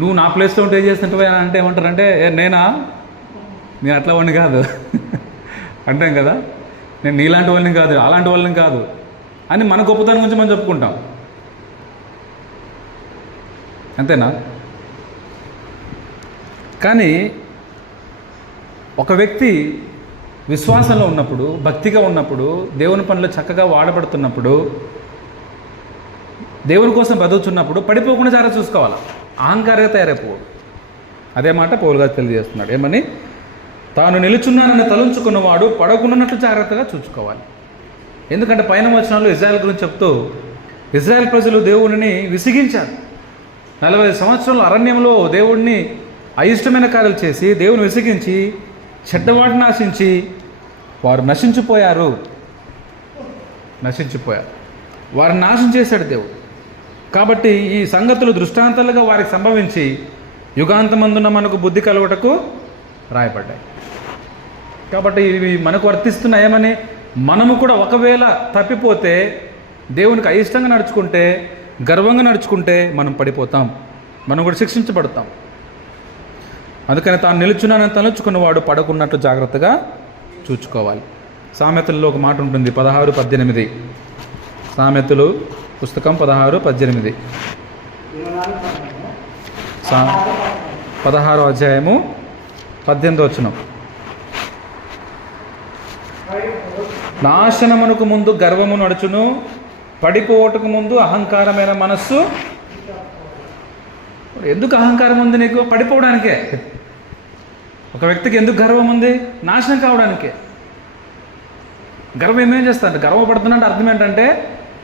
నువ్వు నా ప్లేస్లో ఉంటే ఏం చేస్తుంటావా అంటే ఏమంటారంటే, నేను అట్లా వాడిని కాదు అంటాం కదా, నేను నీలాంటి వాళ్ళని కాదు, అలాంటి వాళ్ళని కాదు అని మన గొప్పతనం గురించి మనం చెప్పుకుంటాం. అంతేనా? కానీ ఒక వ్యక్తి విశ్వాసంలో ఉన్నప్పుడు, భక్తిగా ఉన్నప్పుడు, దేవుని పనులు చక్కగా వాడబడుతున్నప్పుడు, దేవుని కోసం బతుకుతున్నప్పుడు పడిపోకుండా జాగ్రత్త చూసుకోవాలి. అహంకారంగా తయారైపోకూడదు. అదే మాట పౌలు గారు తెలియజేస్తున్నాడు. ఏమని? తాను నిలుచున్నానని తలంచుకున్నవాడు పడకున్నట్లు జాగ్రత్తగా చూసుకోవాలి. ఎందుకంటే పైన వచనాల్లో ఇజ్రాయెల్ గురించి చెప్తూ, ఇజ్రాయెల్ ప్రజలు దేవుడిని విసిగించారు. 40 సంవత్సరాల అరణ్యంలో దేవుడిని అయిష్టమైన కార్యాలు చేసి దేవుని విసిగించి చెడ్డవాటిని ఆశించి వారు నశించిపోయారు. వారిని నాశనం చేశాడు దేవుడు. కాబట్టి ఈ సంగతులు దృష్టాంతాలుగా వారికి సంభవించి యుగాంతమందున మనకు బుద్ధి కలుగుటకు రాయబడ్డాయి. కాబట్టి ఇవి మనకు వర్తిస్తున్నాయేమని, మనము కూడా ఒకవేళ తప్పిపోతే, దేవునికి అయిష్టంగా నడుచుకుంటే, గర్వంగా నడుచుకుంటే మనం పడిపోతాం, మనం కూడా శిక్షించబడతాం. అందుకని తాను నిలుచున్నానని తలుచుకున్నవాడు పడకున్నట్లు జాగ్రత్తగా చూసుకోవాలి. సామెతల్లో ఒక మాట ఉంటుంది, 16-18. సామెతలు పుస్తకం 16-18. 16వ అధ్యాయము 18వ వచనం. నాశనమునకు ముందు గర్వము నడుచును, పడిపోవటకు ముందు అహంకారమైన మనస్సు. ఎందుకు అహంకారం ఉంది నీకు? పడిపోవడానికే. ఒక వ్యక్తికి ఎందుకు గర్వం ఉంది? నాశనం కావడానికే. గర్వం ఏమేం చేస్తాను? గర్వపడుతున్నట్టు అర్థం ఏంటంటే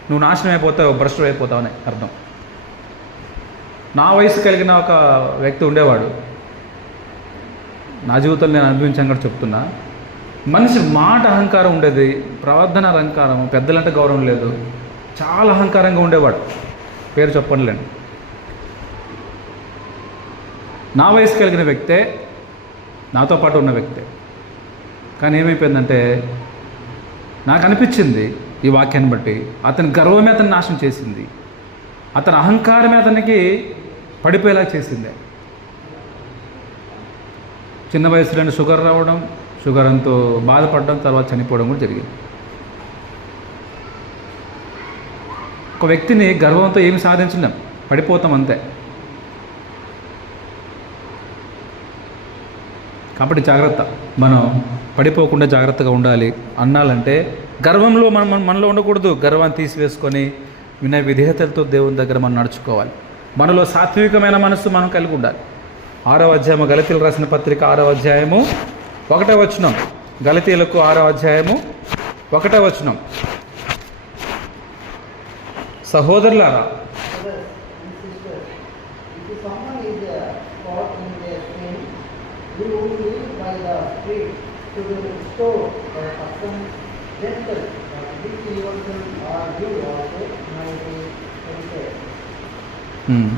నువ్వు నాశనం అయిపోతావు, భ్రష్టు అయిపోతావు అని అర్థం. నా వయసు కలిగిన ఒక వ్యక్తి ఉండేవాడు. నా జీవితంలో నేను అనుభవించాను కూడా చెప్తున్నా. మనిషి మాట అహంకారం ఉండేది, ప్రవర్తన అహంకారం, పెద్దలంటే గౌరవం లేదు, చాలా అహంకారంగా ఉండేవాడు. పేరు చెప్పనులేండి. నా వయసు కలిగిన వ్యక్తే, నాతో పాటు ఉన్న వ్యక్తే. కానీ ఏమైపోయిందంటే నాకు అనిపించింది, ఈ వాక్యాన్ని బట్టి అతని గర్వమే అతన్ని నాశనం చేసింది, అతని అహంకారమే అతనికి పడిపోయేలా చేసింది. చిన్న వయసులోనే షుగర్ రావడం, షుగర్తో బాధపడడం, తర్వాత చనిపోవడం కూడా జరిగింది. ఒక వ్యక్తిని గర్వంతో ఏమి సాధించలేం, పడిపోతాం అంతే. కాబట్టి జాగ్రత్త, మనం పడిపోకుండా జాగ్రత్తగా ఉండాలి. అన్నాలంటే గర్వంలో మనలో ఉండకూడదు. గర్వాన్ని తీసివేసుకొని వినయ విధేయతలతో దేవుని దగ్గర మనం నడుచుకోవాలి. మనలో సాత్వికమైన మనస్సు మనం కలిగి ఉండాలి. 6వ అధ్యాయము గలతీయులకు రాసిన పత్రిక 6వ అధ్యాయము 1వ వచనం. గలతీయులకు 6వ అధ్యాయము 1వ వచనం. సహోదరులారా,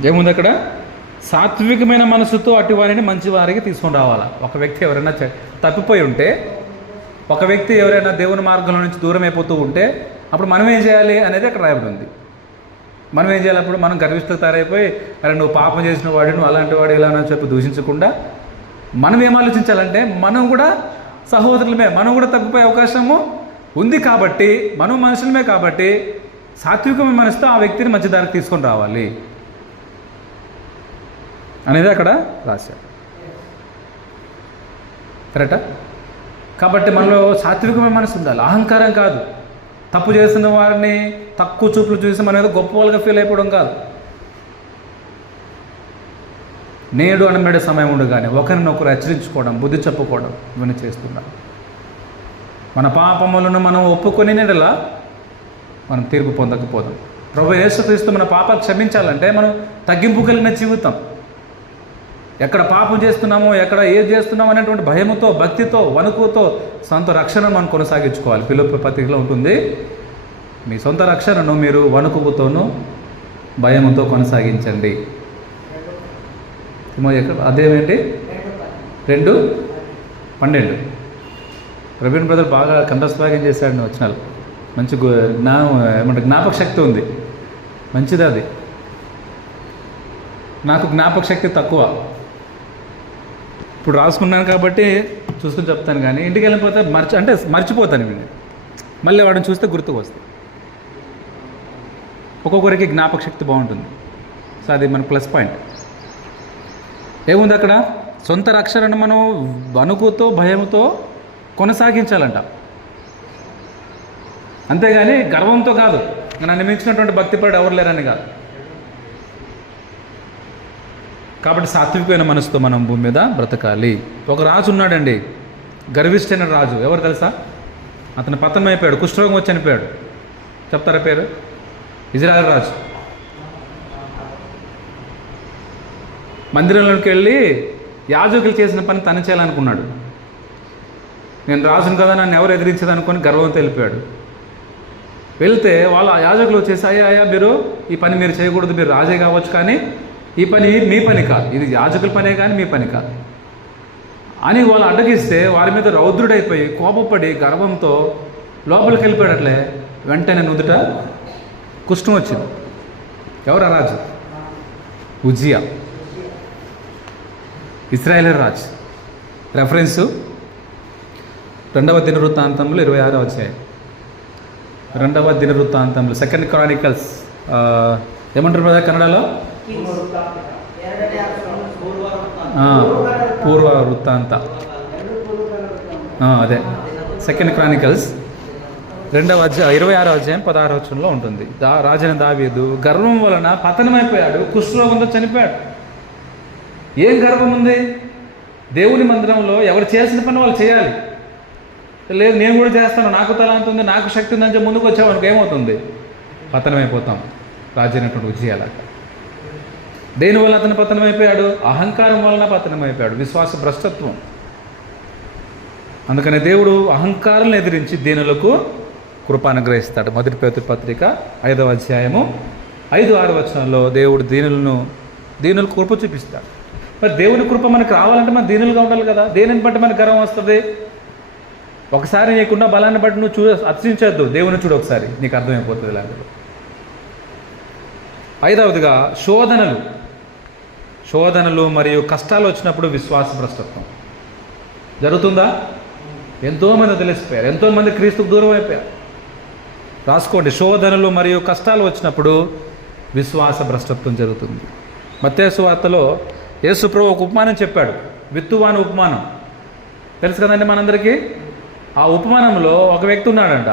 ఏముంది అక్కడ? సాత్వికమైన మనసుతో అటు వారిని మంచి వారికి తీసుకొని రావాలా. ఒక వ్యక్తి ఎవరైనా తప్పిపోయి ఉంటే, ఒక వ్యక్తి ఎవరైనా దేవుని మార్గంలో నుంచి దూరం అయిపోతూ ఉంటే అప్పుడు మనం ఏం చేయాలి అనేది అక్కడ రాయబడి ఉంది. మనం ఏం చేయాలి? అప్పుడు మనం గర్విష్ఠత తయారైపోయి, అరే నువ్వు పాపం చేసిన వాడు, నువ్వు అలాంటి వాడు, ఇలా అని చెప్పి దూషించకుండా మనం ఏం ఆలోచించాలంటే, మనం కూడా సహోదరులమే, మనం కూడా తగ్గిపోయే అవకాశము ఉంది. కాబట్టి మనం మనుషులమే, కాబట్టి సాత్వికమైన మనసుతో ఆ వ్యక్తిని మంచి దారికి తీసుకొని రావాలి అనేది అక్కడ రాశారు. కరెక్టా? కాబట్టి మనలో సాత్వికమైన మనసు ఉండాలి, అహంకారం కాదు. తప్పు చేస్తున్న వారిని తక్కువ చూపులు చూసి మనం ఏదో గొప్ప వాళ్ళగా ఫీల్ అయిపోవడం కాదు. నేడు అనబడే సమయం ఉండగానే ఒకరినొకరు హెచ్చరించుకోవడం, బుద్ధి చెప్పుకోవడం ఇవన్నీ చేస్తున్నాం. మన పాపములను మనం ఒప్పుకొని నెడలా మనం తీర్పు పొందకపోదాం. ప్రభు యేసుక్రీస్తు మన పాపాలు క్షమించాలంటే మనం తగ్గింపు కలిగిన జీవితం. ఎక్కడ పాపం చేస్తున్నామో, ఎక్కడ ఏది చేస్తున్నామో అనేటువంటి భయముతో, భక్తితో, వణుకుతో సొంత రక్షణను మనం కొనసాగించుకోవాలి. ఫిలిప్పీ పత్రికలో ఉంటుంది, మీ సొంత రక్షణను మీరు వణుకుతోనూ భయముతో కొనసాగించండి. అదేమేంటి? 2:12. ప్రవీణ్ బ్రదర్ బాగా కంఠస్థాగం చేశాడు వచనాలు. మంచి జ్ఞాపక శక్తి ఉంది, మంచిది. అది నాకు జ్ఞాపక శక్తి తక్కువ. ఇప్పుడు రాసుకున్నాను కాబట్టి చూసుకుని చెప్తాను, కానీ ఇంటికి వెళ్ళిపోతే మర్చిపోతాను. ఇవి మళ్ళీ వాడిని చూస్తే గుర్తుకు వస్తాయి. ఒక్కొక్కరికి జ్ఞాపక శక్తి బాగుంటుంది. సో అది మన ప్లస్ పాయింట్. ఏముంది అక్కడ? సొంత రక్షణను మనం వణుకుతో, భయంతో కొనసాగించాలంట. అంతేగాని గర్వంతో కాదు, నన్ను మించినటువంటి భక్తిపరుడు ఎవరు లేరని కాదు. కాబట్టి సాత్వికమైన మనసుతో మనం భూమి మీద బ్రతకాలి. ఒక రాజు ఉన్నాడండి, గర్విష్ఠైన రాజు. ఎవరు తెలుసా? అతను పతనం అయిపోయాడు, కుష్ఠరోగం వచ్చి చనిపోయాడు. చెప్తారా పేరు? ఇజ్రాయెల్ రాజు. మందిరంలోకి వెళ్ళి యాజకులు చేసిన పని తను చేయాలనుకున్నాడు. నేను రాజును కదా, నన్ను ఎవరు ఎదిరించేది అనుకొని గర్వంతో వెళ్ళిపోయాడు. వెళ్తే వాళ్ళ యాజకులు వచ్చేసి, అయ్యా మీరు ఈ పని మీరు చేయకూడదు, మీరు రాజే కావచ్చు, కానీ ఈ పని మీ పని కాదు, ఇది యాజకుల పనే కానీ మీ పని కాదు అని వాళ్ళు అడ్డగిస్తే వారి మీద రౌద్రుడైపోయి కోపపడి గర్వంతో లోపలికి వెళ్ళిపోయాడట్లే. వెంటనే నుదుట కుష్ఠం వచ్చింది. ఎవరు? ఆ రాజు ఉజ్జియా, ఇశ్రాయేలు రాజు. రెఫరెన్సు 2వ దినవృత్తాంతంలో 26వ అధ్యాయం. 2వ దినవృత్తాంతంలో, 2 Chronicles. ఏమంటారు కదా కన్నడలో? పూర్వ వృత్తాంత. అదే 2 Chronicles 2వ అధ్యాయం 26వ అధ్యాయం 16వ వచనంలో ఉంటుంది. రాజైన దావీదు గర్వం వలన పతనమైపోయాడు, కుష్ఠరోగంతో చనిపోయాడు. ఏం గర్వం ఉంది? దేవుని మందిరంలో ఎవరు చేసిన పని వాళ్ళు చేయాలి. లేదు నేను కూడా చేస్తాను, నాకు తలాంత ఉంది, నాకు శక్తి ఉందని చెప్పి ముందుకు వచ్చామనుకో ఏమవుతుంది? పతనమైపోతాం. రాజైనటువంటి ఉజ్జియా. దేనివల్ల అతను పతనమైపోయాడు? అహంకారం వలన పతనమైపోయాడు, విశ్వాస భ్రష్టత్వం. అందుకనే దేవుడు అహంకారాలను ఎదిరించి దీనులకు కృప అనుగ్రహిస్తాడు. 1 పేతురు పత్రిక 5వ అధ్యాయము 5-6 వచనాల్లో దేవుడు దీనులకు కృప చూపిస్తాడు. మరి దేవుని కృప మనకు రావాలంటే మనం దీనులుగా ఉండాలి కదా. దేనిని బట్టి మనకు గర్వం వస్తుంది? ఒకసారి నీకున్న బలాన్ని బట్టి నువ్వు అర్చించద్దు, దేవుని చూడు ఒకసారి, నీకు అర్థమైపోతుంది ఇలాంటిది. ఐదవదిగా శోధనలు మరియు కష్టాలు వచ్చినప్పుడు విశ్వాస భ్రష్టత్వం జరుగుతుందా? ఎంతోమంది తెలిసిపోయారు, ఎంతోమంది క్రీస్తుకు దూరం అయిపోయారు. రాసుకోండి, శోధనలు మరియు కష్టాలు వచ్చినప్పుడు విశ్వాస భ్రష్టత్వం జరుగుతుంది. మత్తయి సువార్తలో యేసు ప్రభువు ఒక ఉపమానం చెప్పాడు, విత్తువాని ఉపమానం తెలుసు కదండి మనందరికీ. ఆ ఉపమానంలో ఒక వ్యక్తి ఉన్నాడంట,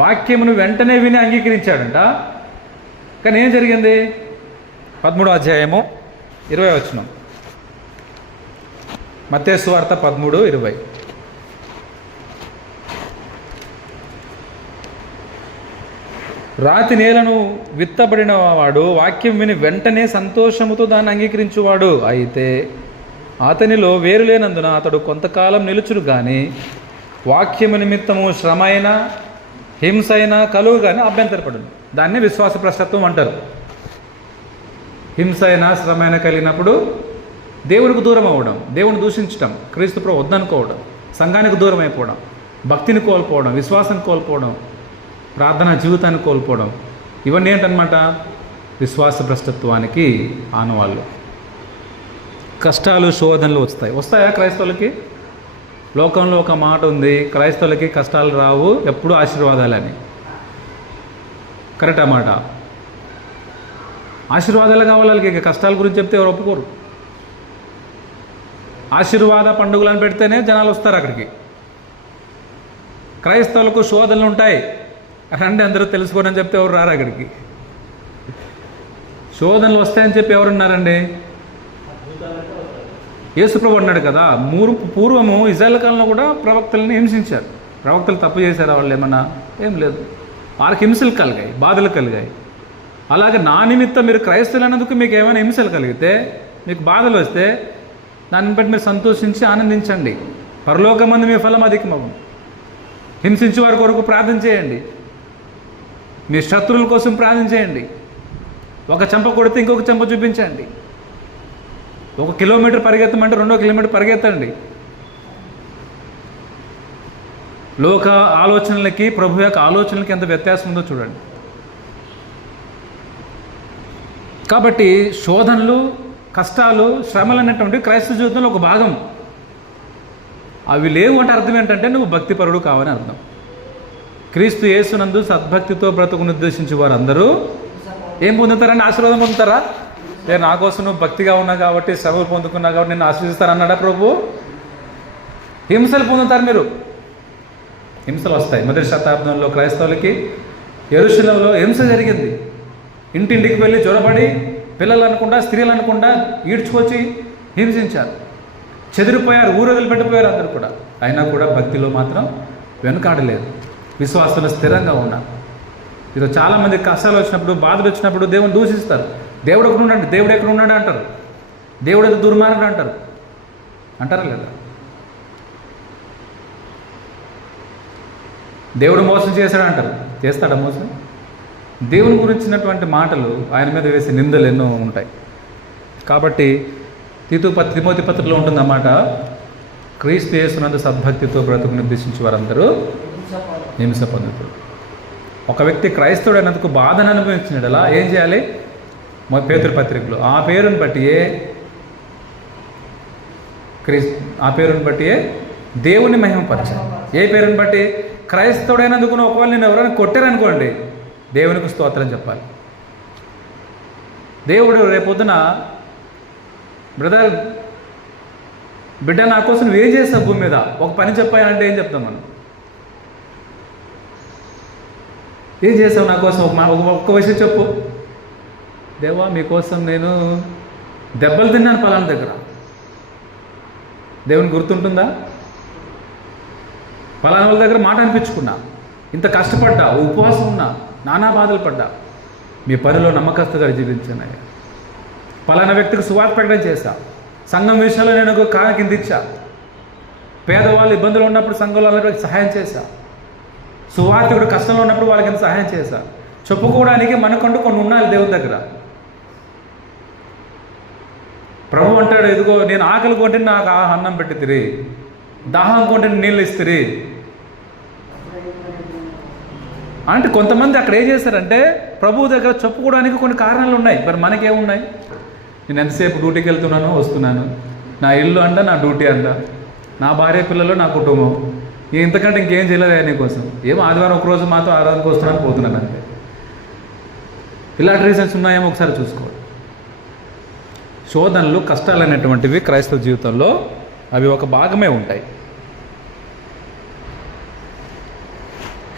వాక్యమును వెంటనే విని అంగీకరించాడంట. కానీ ఏం జరిగింది? 13వ అధ్యాయము 20వ వచనం, మత్తయి సువార్త 13:20. రాతి నేలను విత్తబడిన వాడు వాక్యం విని వెంటనే సంతోషముతో దాన్ని అంగీకరించువాడు. అయితే అతనిలో వేరు లేనందున అతడు కొంతకాలం నిలుచుడు కానీ వాక్యము నిమిత్తము శ్రమైన హింసైనా కలుగు కానీ అభ్యంతరపడును. దాన్ని విశ్వాస భ్రష్టత్వం అంటారు. హింస అయినా శ్రమైన కలిగినప్పుడు దేవునికి దూరం అవ్వడం, దేవుని దూషించడం, క్రీస్తు ప్రభు వద్దనుకోవడం, సంఘానికి దూరం అయిపోవడం, భక్తిని కోల్పోవడం, విశ్వాసం కోల్పోవడం, ప్రార్థనా జీవితాన్ని కోల్పోవడం, ఇవన్నీ ఏంటన్నమాట? విశ్వాస భ్రష్టత్వానికి ఆనవాళ్ళు. కష్టాలు శోధనలు వస్తాయా క్రైస్తవులకి? లోకంలో ఒక మాట ఉంది, క్రైస్తవులకి కష్టాలు రావు, ఎప్పుడూ ఆశీర్వాదాలని. కరెక్ట్ అన్నమాట. ఆశీర్వాదాలు కావాలి వాళ్ళకి, ఇక కష్టాల గురించి చెప్తే ఎవరు ఒప్పుకోరు. ఆశీర్వాద పండుగలను పెడితేనే జనాలు వస్తారు అక్కడికి. క్రైస్తవులకు శోధనలు ఉంటాయి, రండి అందరూ తెలుసుకోండి అని చెప్తే ఎవరు రారు అక్కడికి. శోధనలు వస్తాయని చెప్పి ఎవరున్నారండి? యేసుప్రభు అన్నాడు కదా, పూర్వము ఇజ్రాయెల్ కాలంలో కూడా ప్రవక్తలను హింసించారు. ప్రవక్తలు తప్పు చేశారా? వాళ్ళు ఏమన్నా? ఏం లేదు. వారికి హింసలు కలిగాయి, బాధలు కలిగాయి. అలాగే నా నిమిత్తం మీరు క్రైస్తవులు అన్నందుకు మీకు ఏమైనా హింసలు కలిగితే, మీకు బాధలు వస్తే దాన్ని బట్టి మీరు సంతోషించి ఆనందించండి. పరలోకమందు మీ ఫలం అధికమవు. హింసించి వారి కొరకు ప్రార్థన చేయండి, మీ శత్రువుల కోసం ప్రార్థన చేయండి. ఒక చెంప కొడితే ఇంకొక చెంప చూపించండి. 1 కిలోమీటర్ పరిగెత్తమంటే 2 కిలోమీటర్ పరిగెత్తండి. లోక ఆలోచనలకి ప్రభు యొక్క ఆలోచనలకి ఎంత వ్యత్యాసం ఉందో చూడండి. కాబట్టి శోధనలు, కష్టాలు, శ్రమలు అనేటువంటి క్రైస్తవ జీవితంలో ఒక భాగం. అవి లేవు అంటే అర్థం ఏంటంటే నువ్వు భక్తిపరుడు కావని అర్థం. క్రీస్తు యేసునందు సద్భక్తితో బ్రతుకును ఉద్దేశించి వారు అందరూ ఏం పొందుతారని? ఆశీర్వాదం పొందుతారా? నా కోసం నువ్వు భక్తిగా ఉన్నా కాబట్టి, శ్రమలు పొందుకున్నా కాబట్టి నిన్ను ఆశీర్వదిస్తారన్నాడా ప్రభు? హింసలు పొందుతారు మీరు. హింసలు వస్తాయి. మొదటి శతాబ్దంలో క్రైస్తవులకి యెరూషలేములో హింస జరిగింది. ఇంటింటికి వెళ్ళి జ్వరపడి పిల్లలు అనుకుండా, స్త్రీలు అనుకుండా ఈడ్చుకొచ్చి హింసించారు. చెదిరిపోయారు, ఊరు వదిలిపెట్టిపోయారు అందరూ కూడా. అయినా కూడా భక్తిలో మాత్రం వెనుకాడలేదు, విశ్వాసంలో స్థిరంగా ఉన్నారు. ఈరోజు చాలామంది కష్టాలు వచ్చినప్పుడు, బాధలు వచ్చినప్పుడు దేవుని దూషిస్తారు. దేవుడు ఎక్కడ ఉన్నాడు, దేవుడు ఎక్కడ ఉన్నాడు అంటారు. దేవుడు అది దుర్మార్గుడు అంటారు. అంటారా లేదా? దేవుడు మోసం చేశాడు అంటారు. చేస్తాడా మోసం? దేవుని గురించినటువంటి మాటలు, ఆయన మీద వేసే నిందలు ఎన్నో ఉంటాయి. కాబట్టి తిమోతి పత్రికలో ఉంటుందన్నమాట, క్రీస్తు యేసునందు సద్భక్తితో బ్రతుకుని ఉద్దేశించి వారందరూ హింస పొందుతారు. ఒక వ్యక్తి క్రైస్తవుడు అయినందుకు బాధను అనుభవించినలా ఏం చేయాలి? పేతురు పత్రికలో ఆ పేరుని బట్టియే దేవుని మహిమపరచాలి. ఏ పేరుని బట్టి? క్రైస్తవుడైనందుకు ఒకవేళ నేను ఎవరైనా కొట్టారనుకోండి, దేవునికి స్తోత్రం చెప్పాలి. దేవుడు రేపొద్దున బ్రదర్ బిడ్డ నా కోసం నువ్వేం చేస్తావు భూమి మీద, ఒక పని చెప్పాయంటే ఏం చెప్తాం మనం? ఏం చేసావు నా కోసం? ఒక్క విషయం చెప్పు. దేవా మీకోసం నేను దెబ్బలు తిన్నాను పలానా దగ్గర. దేవుని గుర్తుంటుందా? పలానా వాళ్ళ దగ్గర మాట అనిపించుకున్నా, ఇంత కష్టపడ్డా, ఉపవాసం ఉన్నా, నానా బాధలు పడ్డా, మీ పనిలో నమ్మకస్తుగా జీవించాను. పలానా వ్యక్తికి సువార్త ప్రకటన చేశా, సంఘం విషయంలో నేను కాన కింద ఇచ్చా, పేదవాళ్ళు ఇబ్బందులు ఉన్నప్పుడు సంఘంలో వాళ్ళకి సహాయం చేశా, సువార్తికుడు కష్టంలో ఉన్నప్పుడు వాళ్ళకి ఎంత సహాయం చేశా. చెప్పుకోవడానికి మనకంటూ కొన్ని ఉండాలి దేవుని దగ్గర. ప్రభు అంటాడు, ఇదిగో నేను ఆకలి కొంటే నాకు అన్నం పెట్టి తిరి, దాహం కొంటే నీళ్ళు ఇస్తుంది, అంటే కొంతమంది అక్కడ ఏం చేశారంటే ప్రభువు దగ్గర చెప్పుకోవడానికి కొన్ని కారణాలు ఉన్నాయి. మరి మనకేమున్నాయి? నేను ఎంతసేపు డ్యూటీకి వెళ్తున్నాను, వస్తున్నాను, నా ఇల్లు అంట, నా డ్యూటీ అంట, నా భార్య పిల్లలు, నా కుటుంబం, ఇంతకంటే ఇంకేం చేయలేదు నీకోసం. ఏమో ఆదివారం ఒకరోజు మాత్రం ఆరాధనకు వస్తున్నాను, పోతున్నాను అంతే. ఇలాంటి రీజన్స్ ఉన్నాయేమో ఒకసారి చూసుకోండి. శోధనలు, కష్టాలు అనేటువంటివి క్రైస్తవ జీవితంలో అవి ఒక భాగమే ఉంటాయి.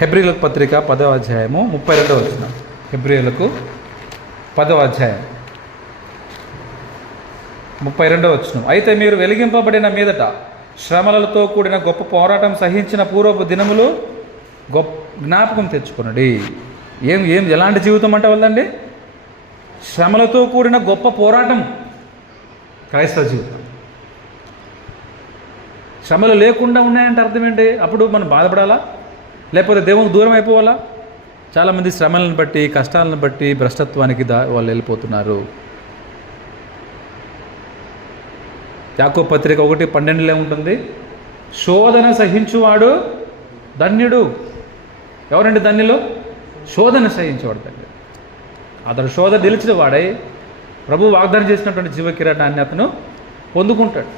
హెబ్రీయులకు పత్రిక 10వ అధ్యాయము 32వ వచనం. హెబ్రీయులకు 10వ అధ్యాయం 32వ వచనం. అయితే మీరు వెలిగింపబడిన మీదట శ్రమలతో కూడిన గొప్ప పోరాటం సహించిన పూర్వపు దినములు జ్ఞాపకం తెచ్చుకునండి. ఎలాంటి జీవితం అంటే వాళ్ళండి? శ్రమలతో కూడిన గొప్ప పోరాటం క్రైస్తవ జీవితం. శ్రమలు లేకుండా ఉన్నాయంటే అర్థం ఏంటి? అప్పుడు మనం బాధపడాలా, లేకపోతే దేవునికి దూరం అయిపోవాలా? చాలామంది శ్రమలను బట్టి, కష్టాలను బట్టి భ్రష్టత్వానికి వాళ్ళు వెళ్ళిపోతున్నారు. యాకోబు పత్రిక 1:12 ఏముంటుంది? శోధన సహించువాడు ధన్యుడు. ఎవరండి ధన్యులు? శోధన సహించేవాడు ధన్యుడు. అతడు శోధన నిలిచిన వాడై ప్రభు వాగ్దానం చేసినటువంటి జీవ కిరీటాన్ని అతను పొందుకుంటాడు.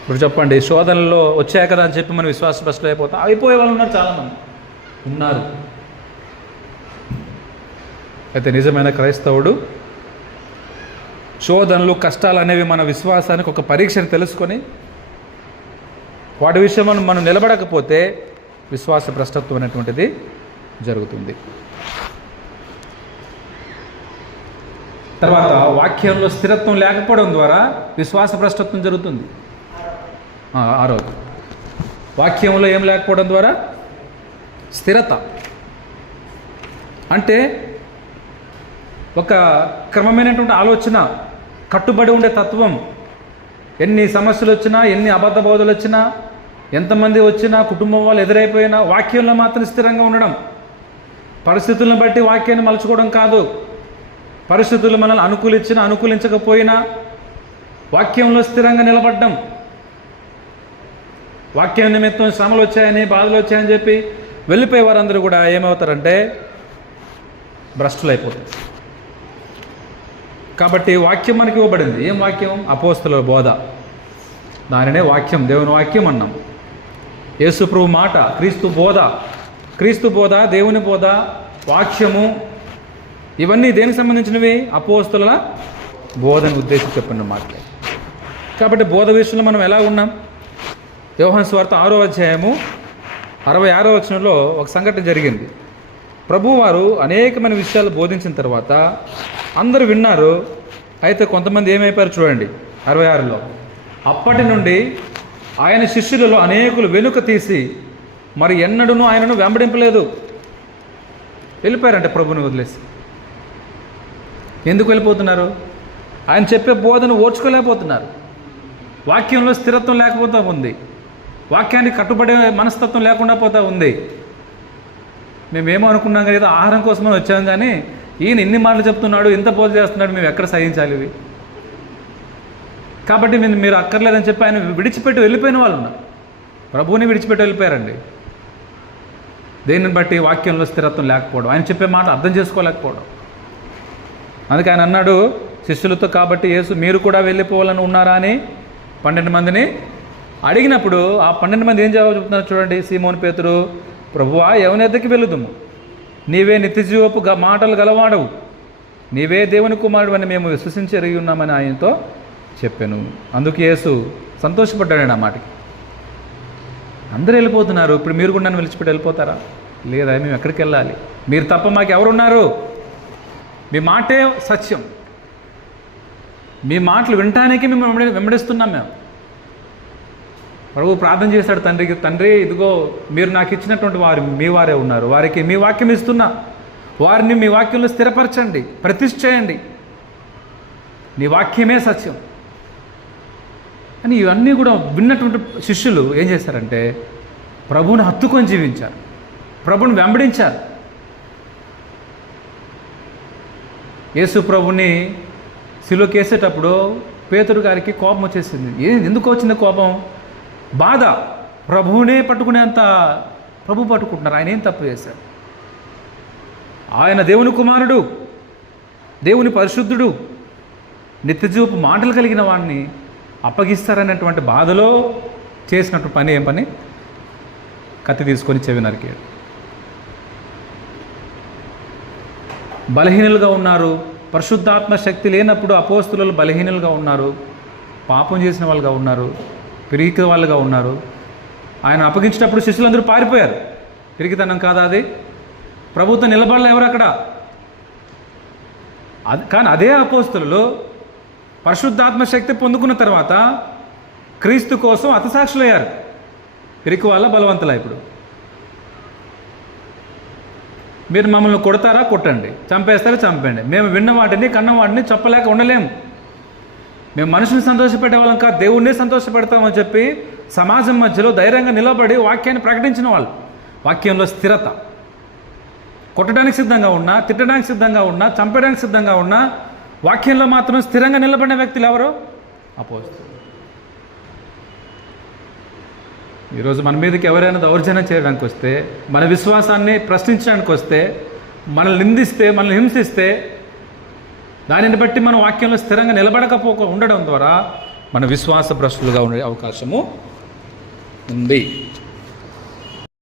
ఇప్పుడు చెప్పండి, శోధనలో వచ్చాయి కదా అని చెప్పి మనం విశ్వాసభ్రష్టులు అయిపోయే వాళ్ళు ఉన్నారు, చాలామంది ఉన్నారు. అయితే నిజమైన క్రైస్తవుడు శోధనలు, కష్టాలు అనేవి మన విశ్వాసానికి ఒక పరీక్షను తెలుసుకొని వాటి విషయంలో మనం నిలబడకపోతే విశ్వాస భ్రష్టత్వం అనేటువంటిది జరుగుతుంది. తర్వాత వాక్యంలో స్థిరత్వం లేకపోవడం ద్వారా విశ్వాస భ్రష్టత్వం జరుగుతుంది. ఆరోగ్యం వాక్యంలో ఏం లేకపోవడం ద్వారా స్థిరత అంటే ఒక క్రమమైనటువంటి ఆలోచన, కట్టుబడి ఉండే తత్వం. ఎన్ని సమస్యలు వచ్చినా, ఎన్ని అబద్ధ బోధలు వచ్చినా, ఎంతమంది వచ్చినా, కుటుంబం వాళ్ళు ఎదురైపోయినా వాక్యంలో మాత్రం స్థిరంగా ఉండడం. పరిస్థితులను బట్టి వాక్యాన్ని మలుచుకోవడం కాదు. పరిస్థితులు మనల్ని అనుకూలించినా అనుకూలించకపోయినా వాక్యంలో స్థిరంగా నిలబడ్డం. వాక్యం నిమిత్తం శ్రమలు వచ్చాయని, బాధలు వచ్చాయని చెప్పి వెళ్ళిపోయే వారందరూ కూడా ఏమవుతారంటే భ్రష్టులు అయిపోతారు. కాబట్టి వాక్యం మనకి ఇవ్వబడింది. ఏం వాక్యం? అపోస్తలుల బోధ. దానినే వాక్యం, దేవుని వాక్యం అన్నాం. యేసు ప్రభు మాట, క్రీస్తు బోధ. క్రీస్తు బోధ, దేవుని బోధ, వాక్యము, ఇవన్నీ దేనికి సంబంధించినవి? అపోస్తలుల బోధను ఉద్దేశించి చెప్పిన మాటలే. కాబట్టి బోధ విషయంలో మనం ఎలా ఉన్నాం? యోహాను సువార్త 6వ అధ్యాయము 66వ వచనంలో ఒక సంఘటన జరిగింది. ప్రభువారు అనేకమైన విషయాలు బోధించిన తర్వాత అందరూ విన్నారు. అయితే కొంతమంది ఏమైపోయారు చూడండి 66లో. అప్పటి నుండి ఆయన శిష్యులలో అనేకులు వెనుక తీసి మరి ఎన్నడూనూ ఆయనను వెంబడింపలేదు. వెళ్ళిపోయారంటే ప్రభుని వదిలేసి. ఎందుకు వెళ్ళిపోతున్నారు? ఆయన చెప్పే బోధను ఓర్చుకోలేకపోతున్నారు. వాక్యంలో స్థిరత్వం లేకపోతూ ఉంది. వాక్యానికి కట్టుబడే మనస్తత్వం లేకుండా పోతూ ఉంది. మేమేమో అనుకున్నాం కదా, ఆహారం కోసమని వచ్చాం, కానీ ఈయన ఇన్ని మాటలు చెప్తున్నాడు, ఇంత బోధ చేస్తున్నాడు, మేము ఎక్కడ సహించాలి ఇవి? కాబట్టి మీరు అక్కర్లేదని చెప్పి ఆయన విడిచిపెట్టి వెళ్ళిపోయిన వాళ్ళు ఉన్నారు. ప్రభువుని విడిచిపెట్టి వెళ్ళిపోయారండి. దేనిని బట్టి? వాక్యంలో స్థిరత్వం లేకపోవడం, ఆయన చెప్పే మాట అర్థం చేసుకోలేకపోవడం. అందుకే ఆయన అన్నాడు శిష్యులతో, కాబట్టి యేసు మీరు కూడా వెళ్ళిపోవాలని ఉన్నారా అని 12 మందిని అడిగినప్పుడు ఆ 12 మంది ఏం జవాబు చెప్తున్నారు చూడండి. సీమోను పేతురు, ప్రభువా ఎవని ఎద్దకి వెళుదుము? నీవే నిత్యజీవపు మాటలు గలవాడవు, నీవే దేవుని కుమారుడు అని మేము విశ్వసించి ఎరిగి ఉన్నామని ఆయనతో చెప్పాను. అందుకు యేసు సంతోషపడ్డాడు ఆ మాటకి. అందరూ వెళ్ళిపోతున్నారు, ఇప్పుడు మీరు కూడా నన్ను విడిచిపెట్టి వెళ్ళిపోతారా? లేదా, మేము ఎక్కడికి వెళ్ళాలి? మీరు తప్ప మాకు ఎవరున్నారు? మీ మాటే సత్యం. మీ మాటలు వినటానికి మేము వెంబడిస్తున్నాం. మేము ప్రభు ప్రార్థన చేశాడు తండ్రికి, తండ్రి ఇదిగో మీరు నాకు ఇచ్చినటువంటి వారు మీ వారే ఉన్నారు, వారికి మీ వాక్యం ఇస్తున్నా, వారిని మీ వాక్యంలో స్థిరపరచండి, ప్రతిష్ఠ చేయండి, నీ వాక్యమే సత్యం అని. ఇవన్నీ కూడా విన్నటువంటి శిష్యులు ఏం చేశారంటే ప్రభువుని హత్తుకొని జీవించారు, ప్రభువుని వెంబడించారు. యేసు ప్రభుని శిలువకి వేసేటప్పుడు పేతురు గారికి కోపం వచ్చేసింది. ఎందుకు వచ్చింది కోపం? బాధ. ప్రభువునే పట్టుకునేంత ప్రభు పట్టుకుంటున్నారు. ఆయన ఏం తప్పు చేశారు? ఆయన దేవుని కుమారుడు, దేవుని పరిశుద్ధుడు, నిత్యజీవపు మాటలు కలిగిన వాడిని అప్పగిస్తారనేటువంటి బాధలో చేసినట్టు పని ఏం పని? కత్తి తీసుకొని చెవి నరికాడు. బలహీనులుగా ఉన్నారు. పరిశుద్ధాత్మ శక్తి లేనప్పుడు అపోస్తులు బలహీనులుగా ఉన్నారు, పాపం చేసిన వాళ్ళుగా ఉన్నారు, పిరికి వాళ్ళుగా ఉన్నారు. ఆయన అప్పగించేటప్పుడు శిష్యులందరూ పారిపోయారు. పిరికితనం కాదా అది? ప్రభుత్వం నిలబడలే ఎవరు అక్కడ. కానీ అదే అపోస్తులు పరిశుద్ధాత్మ శక్తి పొందుకున్న తర్వాత క్రీస్తు కోసం హతసాక్షులయ్యారు. పిరికి వాళ్ళ బలవంతులా? ఇప్పుడు మీరు మమ్మల్ని కొడతారా? కొట్టండి. చంపేస్తారా? చంపండి. మేము విన్న వాటిని కన్న వాటిని చెప్పలేక ఉండలేము. మేము మనుషుని సంతోషపెట్టే వాళ్ళం కాదు, దేవుణ్ణే సంతోషపెడతామని చెప్పి సమాజం మధ్యలో ధైర్యంగా నిలబడి వాక్యాన్ని ప్రకటించిన వాళ్ళు. వాక్యంలో స్థిరత. కొట్టడానికి సిద్ధంగా ఉన్నా, తిట్టడానికి సిద్ధంగా ఉన్నా, చంపడానికి సిద్ధంగా ఉన్నా, వాక్యంలో మాత్రం స్థిరంగా నిలబడిన వ్యక్తులు ఎవరు? అపోస్తలులు. ఈరోజు మన మీదకి ఎవరైనా దౌర్జన్యం చేయడానికి వస్తే, మన విశ్వాసాన్ని ప్రశ్నించడానికి వస్తే, మనల్ని నిందిస్తే, మనల్ని హింసిస్తే, దానిని బట్టి మనం వాక్యంలో స్థిరంగా ఉండడం ద్వారా మన విశ్వాస భ్రష్టులుగా ఉండే అవకాశము ఉంది.